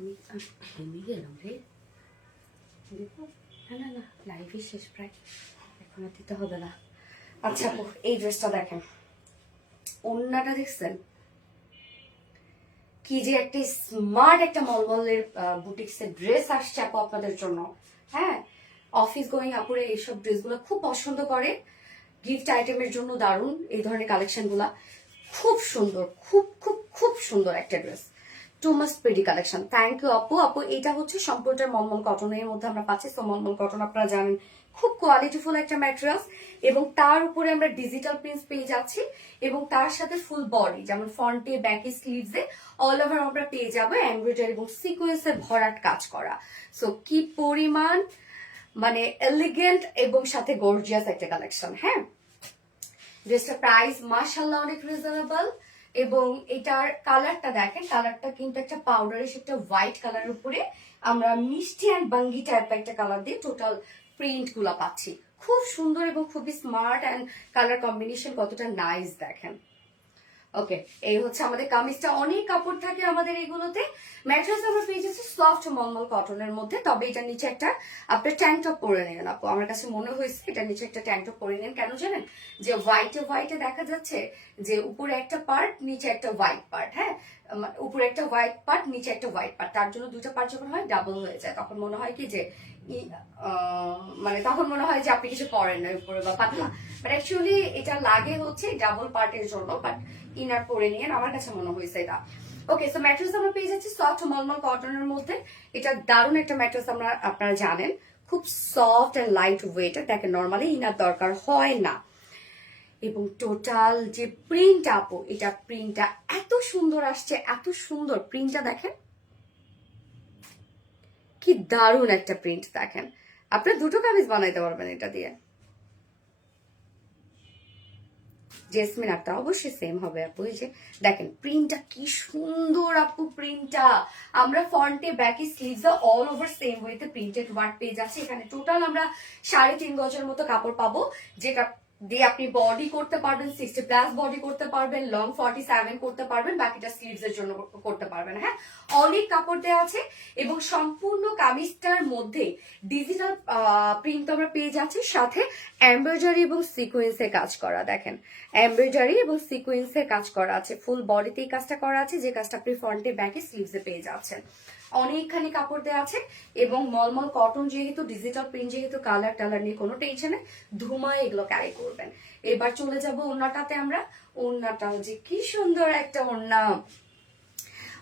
আমি ঘেমে গেলাম রে। দেখো, না না না, লাইভই শেষ প্রায়, এখন আর দিতে হবে না। আচ্ছা আপু, এই ড্রেসটা দেখেন, ওড়নাটা দেখছেন কি যে একটা স্মার্ট একটা মলমলের বুটিক্সের ড্রেস আসছে আপু আপনাদের জন্য। হ্যাঁ, অফিস গোয়িং আপুরে এইসব ড্রেসগুলো খুব পছন্দ করে, গিফট আইটেমের জন্য দারুণ এই ধরনের কালেকশন গুলা। খুব সুন্দর, খুব খুব খুব সুন্দর একটা ড্রেস, too must pretty collection. Thank you আপু। আপু এটা হচ্ছে সম্পূর্ণটা মলমল কটনের মধ্যে আমরা পাচ্ছি। তো মলমল কটন আপনারা জানেন খুব কোয়ালিটিফুল একটা ম্যাটেরিয়ালস, এবং তার উপরে আমরা ডিজিটাল প্রিন্টস পেয়ে যাচ্ছি, এবং তার সাথে ফুল বডি যেমন ফ্রন্টে ব্যাকে স্লিভসে অল ওভার আমরা পেয়ে যাবো এমব্রয়ডারি এবং সিকোয়েন্সের ভরাট কাজ করা। সো কি পরিমাণ মানে এলিগেন্ট এবং সাথে গর্জিয়াস একটা কালেকশন। হ্যাঁ, ড্রেসটার প্রাইস মাশাআল্লাহ অনেক রিজনেবল, এবং এটার কালারটা দেখেন, কালারটা কিন্তু একটা পাউডারিশ একটা হোয়াইট কালার উপরে আমরা মিষ্টি অ্যান্ড বাঙ্গি টাইপ একটা কালার দিয়ে টোটাল প্রিন্ট গুলা পাচ্ছি। খুব সুন্দর এবং খুবই স্মার্ট, অ্যান্ড কালার কম্বিনেশন কতটা নাইস দেখেন। ওকে, এই হচ্ছে আমাদের কামিজটা। অনেক কাপড় থাকে আমাদের এগুলোতে। ম্যাট্রেস আমরা পেয়ে যাচ্ছি সফট মলমল কটনের মধ্যে, তবে এটা নিচে একটা আপনার ট্যাঙ্ক টপ পরে নেন আপু। আমার কাছে মনে হয়েছে এটা নিচে একটা ট্যাঙ্ক টপ পরে নেন, কেন জানেন? যে হোয়াইটে হোয়াইটে দেখা যাচ্ছে যে উপরে একটা পার্ট নিচে একটা হোয়াইট পার্ট। হ্যাঁ, উপরে একটা হোয়াইট পার্ট নিচে একটা হোয়াইট পার্ট, তার জন্য দুটো পার্ট যখন হয় ডাবল হয়ে যায়, তখন মনে হয় কি যে মানে তখন মনে হয় যে আপনি কিছু পরেন না উপরে বা পাতলা, বাট অ্যাকচুয়ালি এটা লাগে হচ্ছে ডাবল পার্টের জন্য, বাট ইনার পরে নিয়ে আমার কাছে মনে হয়েছে এটা। ওকে, সো ম্যাট্রেস আমরা পেয়ে যাচ্ছি সফট মলমল কটনের মধ্যে। এটা দারুণ একটা ম্যাট্রেস, আপনারা জানেন খুব সফট এন্ড লাইট ওয়েট, দেখেন নর্মালি ইনার দরকার হয় না। এবং টোটাল যে প্রিন্ট আপু, এটা প্রিন্টটা এত সুন্দর আসছে, এত সুন্দর প্রিন্টটা দেখেন, কি দারুণ একটা প্রিন্ট দেখেন। আপনার দুটো কামিজ বানাইতে পারবেন এটা দিয়ে। জেসমিন আক্তা অবশ্যই সেম হবে আপু। এই যে দেখেন প্রিন্টটা কি সুন্দর আপু, প্রিন্টটা আমরা ফ্রন্টে ব্যাকে স্লিভস অল ওভার সেম ওয়েতে প্রিন্টেড ওয়ার্ক পেয়ে যাচ্ছি। এখানে টোটাল আমরা 3.5 গজের মতো কাপড় পাবো, যেটা দিয়ে আপনি বডি করতে পারবেন, 60+ বডি করতে পারবেন, লং 47 করতে পারবেন, বাকিটা স্লিভস এর জন্য করতে পারবেন। হ্যাঁ, অনেক কাপড় দেওয়া আছে এবং সম্পূর্ণ কামিজটার মধ্যে ডিজিটাল প্রিন্ট আমরা পেয়ে যাচ্ছি, সাথে এমব্রয়ডারি এবং সিকোয়েন্সে কাজ করা। দেখেন এমব্রয়ডারি এবং সিকোয়েন্সে কাজ করা আছে, ফুল বডিতে এই কাজটা করা আছে, যে কাজটা আপনি ফ্রন্টে ব্যাকে স্লিভসে পেয়ে যাচ্ছেন। অনেকখানি কাপড় দেওয়া আছে এবং মলমল কটন যেহেতু, ডিজিটাল প্রিন্ট যেহেতু, কালার টালার নিয়ে কোনো টেনশন নেই, ধুমায় এগুলো ক্যারি করবেন। এবার চলে যাব ওড়নাটাতে আমরা। ওড়নাটাও যে কি সুন্দর একটা ওড়না,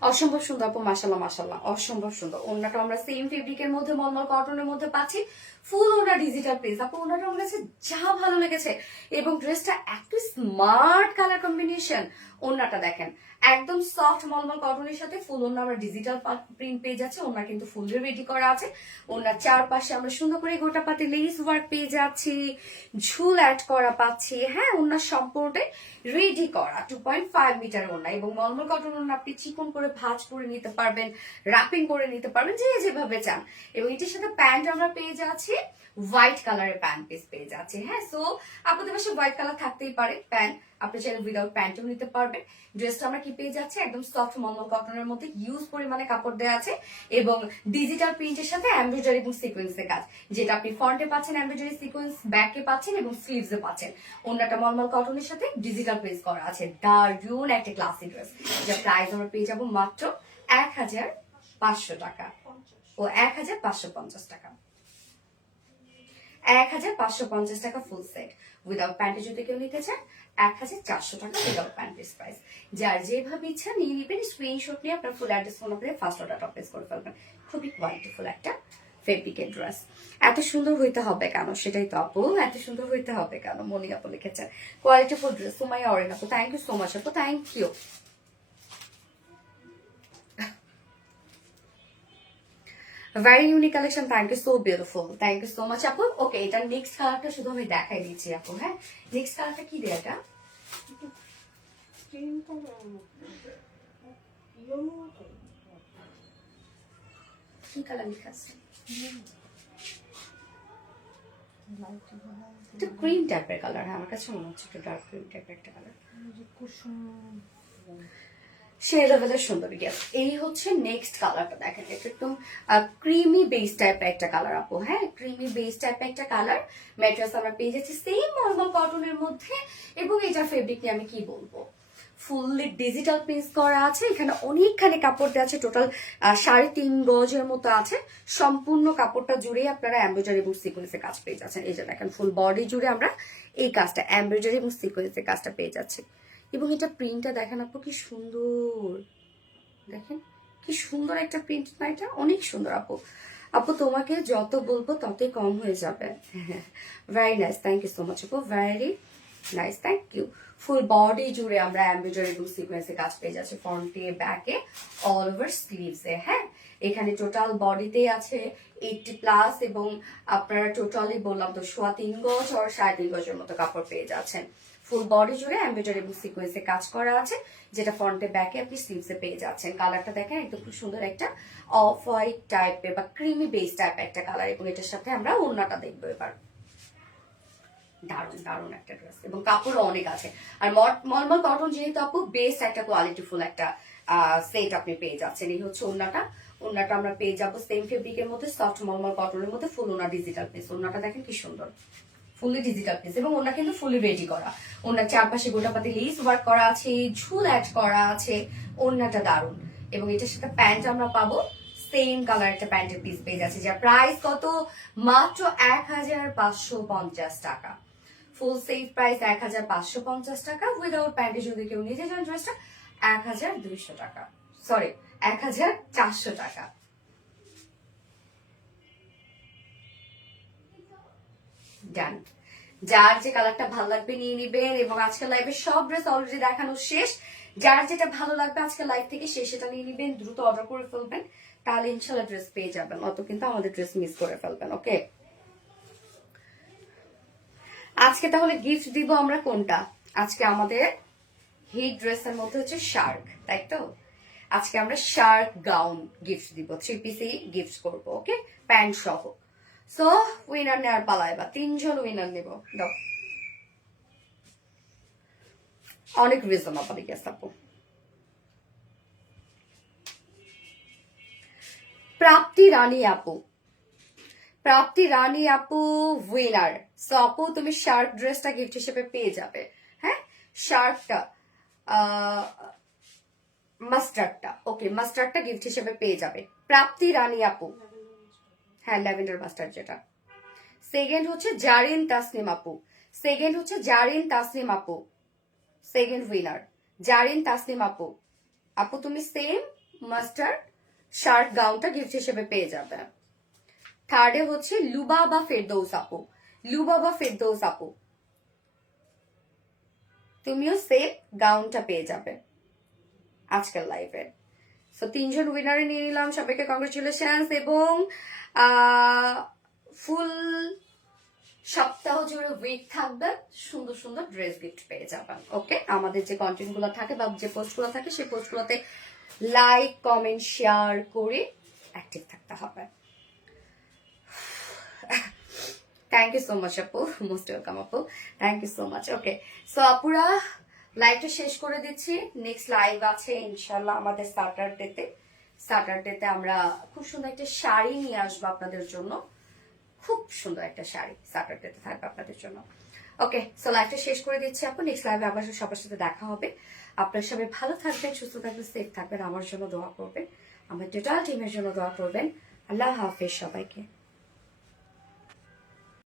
অসম্ভব সুন্দর আপু, মাশাল্লাহ মাশাল্লাহ, অসম্ভব সুন্দর। ওড়নাটা আমরা সেম ফেব্রিকের মধ্যে মলমল কটনের মধ্যে পাচ্ছি, ফুল ওড়না ডিজিটাল প্রিন্ট। আপু ওড়নাটা আমার কাছে যা ভালো লেগেছে, এবং ড্রেসটা এত স্মার্ট কালার কম্বিনেশন। ওড়নাটা দেখেন একদম সফট মলমল কটনের সাথে ফুল ওড়না আমরা ডিজিটাল প্রিন্ট পেয়ে যাচ্ছি। ওড়না কিন্তু ফুললি রেডি করা আছে। ওড়নার চারপাশে আমরা সুন্দর করে গোটা পাতি লেস ওয়ার্ক পেয়ে যাচ্ছি, ঝুল অ্যাড করা পাচ্ছি। হ্যাঁ, ওড়নার সম্পূর্ণটাই রেডি করা 2.5 মিটার ওড়না, এবং মলমল কটন ওড়না আপনি চিকন করে ভাঁজ করে নিতে পারবেন, র্যাপিং করে নিতে পারবেন, যে যেভাবে চান। এবং এটির সাথে প্যান্ট আমরা পেয়ে যাচ্ছি, হোয়াইট কালারের প্যান্ট পিস পেয়ে যাচ্ছে। হ্যাঁ, সো আপনাদের পাশে হোয়াইট কালার থাকতেই পারে প্যান্ট, আপনি চাইলে উইদাউট প্যান্টও নিতে পারবেন। ড্রেসটা আমরা কি পেয়ে যাচ্ছি, একদম সফট মলমল কটনের মধ্যে হিউজ পরিমাণে কাপড় দেওয়া আছে, এবং ডিজিটাল প্রিন্টের সাথে এমব্রয়ডারি এবং সিকোয়েন্সের কাজ, যেটা আপনি ফ্রন্টে পাচ্ছেন এমব্রয়ডারি সিকোয়েন্স, ব্যাকে পাচ্ছেন এবং স্লিভসে পাচ্ছেন। অন্যটা মলমল কটনের সাথে ডিজিটাল প্রিন্ট করা আছে। দারুণ একটা ক্লাসি ড্রেস, যার প্রাইস আমরা পেয়ে যাবো মাত্র 1500 টাকা ও 1550 টাকা। 1550 টাকা ফুল সেট উইদাউট প্যান্টে যদি কেউ নিতে চান 1400 টাকা উইদাউট প্যান্টের প্রাইস। যার যেভাবে ইচ্ছা নিয়ে নিবেন, স্ক্রিনশট নিয়ে আপনার ফুল অ্যাড্রেস ফোন করে ফার্স্ট অর্ডারটা প্লেস করে ফেলবেন। খুবই কোয়ালিটিফুল একটা ফেব্রিকের ড্রেস। এত সুন্দর হইতে হবে কেন, সেটাই তো আপু, এত সুন্দর হইতে হবে কেন, মনি আপু লিখেছেন কোয়ালিটিফুল ড্রেস। সুমাইয়া অরেন আপু, থ্যাংক ইউ সো মাচ আপু, thank you. Very unique collection, thank you, so beautiful, thank you so much আপু। ওকে, এটা নেক্সট কালারটা শুধু আমি দেখাই দিচ্ছি আপু। হ্যাঁ, নেক্সট কালারটা কি দেয়, এটা ক্রিম কালার ইয়েলো মতো, কি কালার লেখা আছে, একটু ক্রিম টাইপের কালার। হ্যাঁ, আমার কাছে মনে হচ্ছে একটু ডার্ক ক্রিম টাইপের একটা কালার, কুসুম সে লেভেলের সুন্দর। ইয়েস, এই হচ্ছে নেক্সট কালারটা। দেখেন এটা একদম ক্রিমি বেস টাইপের একটা কালার আপু। হ্যাঁ, ক্রিমি বেস টাইপের একটা কালার। ম্যাটেরিয়ালস আমরা পেয়ে যাচ্ছি সেম নর্মাল কটনের মধ্যে, এবং এটার ফেব্রিক নিয়ে আমি কি বলবো, ফুললি ডিজিটাল প্রিন্ট করা আছে। এখানে অনেকখানি কাপড় দেওয়া আছে, টোটাল 3.5 গজের মতো আছে। সম্পূর্ণ কাপড়টা জুড়ে আপনারা এমব্রয়ডারি এবং সিকোয়েন্সের কাজ পেয়ে যাচ্ছেন। এই যে দেখেন ফুল বডি জুড়ে আমরা এই কাজটা, এমব্রয়ডারি এবং সিকোয়েন্সের কাজটা পেয়ে যাচ্ছি। এবং এটা প্রিন্টটা দেখেন আপু, কি সুন্দর, দেখেন কি সুন্দর একটা প্রিন্ট না, এটা অনেক সুন্দর আপু। আপু তোমাকে যত বলবো ততই কম হয়ে যাবে। Very nice, thank you so much আপু, very nice, thank you. Full body জুড়ে আমরা এমব্রয়ডারি এবং সিকোয়েন্সে কাজ পেয়ে যাচ্ছে, ফ্রন্টে ব্যাকে অল ওভার স্লিভসে। হ্যাঁ, এখানে টোটাল বডিতে আছে 80+, এবং আপনারা টোটালি বললাম তো 3.25 গজ আর 3.5 গজের মতো কাপড় পেয়ে যাচ্ছেন। ফুল বডি জুড়ে এমব্রয়ডারি এবং সিকোয়েন্সে কাজ করা আছে, যেটা ফ্রন্টে ব্যাকে আপনি স্লিভসে পেয়ে যাচ্ছেন। কালারটা দেখেন একদম খুব সুন্দর একটা অফ হোয়াইট টাইপের বা ক্রিমি বেস টাইপের একটা কালার, এবং এটার সাথে আমরা ওড়নাটা দেখবো এবার। দারুণ দারুণ একটা ড্রেস, এবং কাপড় অনেক আছে। আর মলমল কটন যেহেতু আপু, বেস একটা কোয়ালিটিফুল একটা সেট আপনি পেয়ে যাচ্ছেন। এই হচ্ছে ওড়নাটা। ওড়নাটা আমরা পেয়ে যাবো সেম ফেব্রিকের মধ্যে, সফট মলমল কটনের মধ্যে, ফুল ওড়না ডিজিটাল পিস। ওড়নাটা দেখেন কি সুন্দর, ফুলি ডিজিটাল পিস এবং ওনা কিন্তু ফুলি রেডি করা। ওনার চারপাশে গোটাপাতি লেস ওয়ার্ক করা আছে, ঝুল অ্যাড করা আছে, ওনাটা দারুন। এবং এটার সাথে প্যান্ট আমরা পাবো সেম কালার একটা প্যান্টের পিস পেয়ে যাচ্ছে, যার প্রাইস কত মাত্র 1550 টাকা। ফুল সেভ প্রাইস 1550 টাকা। উইদাউট প্যান্টে যদি কেউ নিতে চান ড্রেসটা 1200 টাকা, সরি 1400 টাকা। ডান। যার যে কালারটা ভালো লাগবে নিয়ে নিবেন। এবং আজকের লাইভে সব ড্রেস অলরেডি দেখানো শেষ। যার যেটা ভালো লাগবে আজকে লাইভ থেকে শেষ সেটা নিয়ে নিবেন, দ্রুত অর্ডার করে ফেলবেন, তাহলে ইনশাল্লাহ ড্রেস পেয়ে যাবেন। অত কিন্তু আমাদের ড্রেস মিস করে ফেলবেন। ওকে, আজকে তাহলে গিফট দিব আমরা কোনটা? আজকে আমাদের হিট ড্রেসের মধ্যে হচ্ছে শার্ক, তাই তো? আজকে আমরা শার্ক গাউন গিফট দিব, 3 পিসই গিফট করব। ওকে, প্যান্ট সহ। সো উইনার নেওয়ার পালা এবার, 3 জন উইনার নেব। দাও, অনেক রিজনেবল গেস আপু। প্রাপ্তি রানী আপু, প্রাপ্তি রানী আপু উইনার। সো আপু তুমি শার্ক ড্রেসটা গিফট হিসেবে পেয়ে যাবে। হ্যাঁ, শার্কটা মাস্টার্ডটা, ওকে মাস্টার্ডটা গিফট হিসেবে পেয়ে যাবে প্রাপ্তি রানী আপু। হ্যাঁ, ল্যাভেন্ডার মাস্টার্ড যেটা। সেকেন্ড হচ্ছে জারিন তাসনিম আপু, সেকেন্ড হচ্ছে জারিন তাসনিম আপু, সেকেন্ড উইনার জারিন তাসনিম আপু। আপু তুমি সেম মাস্টার্ড শার্ট গাউনটা গিফট হিসেবে পেয়ে যাবে। থার্ডে হচ্ছে লুবাবা ফেরদৌস আপু, লুবাবা ফেরদৌস আপু তুমিও সেম গাউনটা পেয়ে যাবে আজকের লাইভে। সো 3 জন উইনারে নিয়ে নিলাম, সবাইকে কংগ্রেচুলেশনস। এবং ফুল সপ্তাহ জুড়ে উইক থাকবে, সুন্দর সুন্দর ড্রেস গিফট পেয়ে যাবেন। ওকে, আমাদের যে কন্টেন্ট গুলো থাকে বা যে পোস্ট গুলো থাকে সেই পোস্ট গুলোতে লাইক কমেন্ট শেয়ার করে অ্যাক্টিভ থাকতে হবে। থ্যাংক ইউ সো মাচ আপু, মোস্ট ওয়েলকাম আপু, thank you so much. Okay, so আপুরা লাইভটা শেষ করে দিচ্ছি। নেক্সট লাইভ আছে ইনশাল্লাহ আমাদের স্যাটারডেতে। স্যাটারডেতে আমরা খুব সুন্দর একটা শাড়ি নিয়ে আসবো আপনাদের জন্য, খুব সুন্দর একটা শাড়ি স্যাটারডেতে থাকবে আপনাদের জন্য। ওকে, সো লাইভটা শেষ করে দিচ্ছি আপু। নেক্সট লাইভে আবার সবার সাথে দেখা হবে। আপনারা সবাই ভালো থাকবেন, সুস্থ থাকবেন, সেফ থাকবেন, আমার জন্য দোয়া করবেন, আমার টোটাল টিমের জন্য দোয়া করবেন। আল্লাহ হাফেজ সবাইকে।